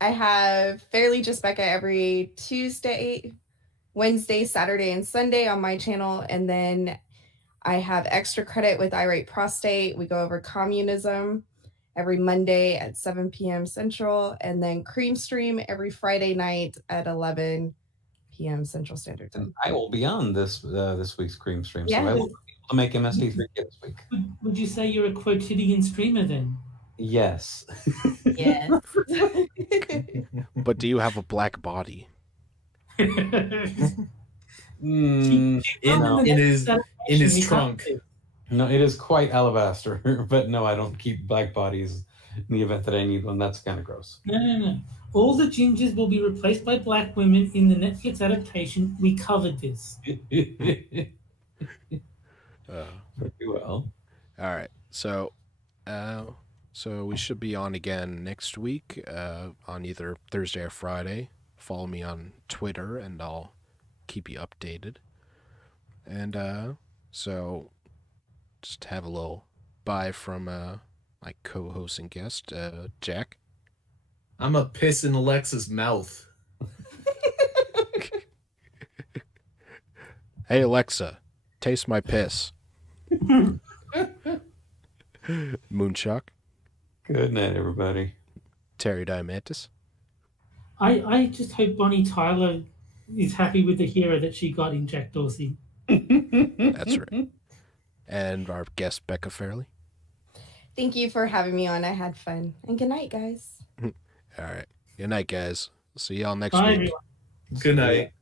have Fairly Just Becca every Tuesday, Wednesday, Saturday, and Sunday on my channel. And then I have Extra Credit with Irate Prostate. We go over communism every Monday at 7 p.m. Central. And then Cream Stream every Friday night at 11 p.m. Central Standard Time. I will be on this week's Cream Stream, Yeah. so I will be able to make MST3K this week. Would you say you're a quotidian streamer then? Yes. Yes. But do you have a black body? Mm, In his trunk. no, it is quite alabaster, but no, I don't keep black bodies in the event that I need one. That's kind of gross. No. All the gingers will be replaced by black women in the Netflix adaptation. We covered this. Pretty well. All right. So we should be on again next week on either Thursday or Friday. Follow me on Twitter, and I'll keep you updated. And so just have a little bye from my co-host and guest, Jack. I'm a piss in Alexa's mouth. Hey, Alexa, taste my piss. Moonshock. Good night, everybody. Terry Diamantis. I just hope Bonnie Tyler is happy with the hero that she got in Jack Dorsey. That's right. And our guest, Becca Fehrle. Thank you for having me on. I had fun. And good night, guys. All right. Good night, guys. See y'all next Bye, week. everyone. Good night.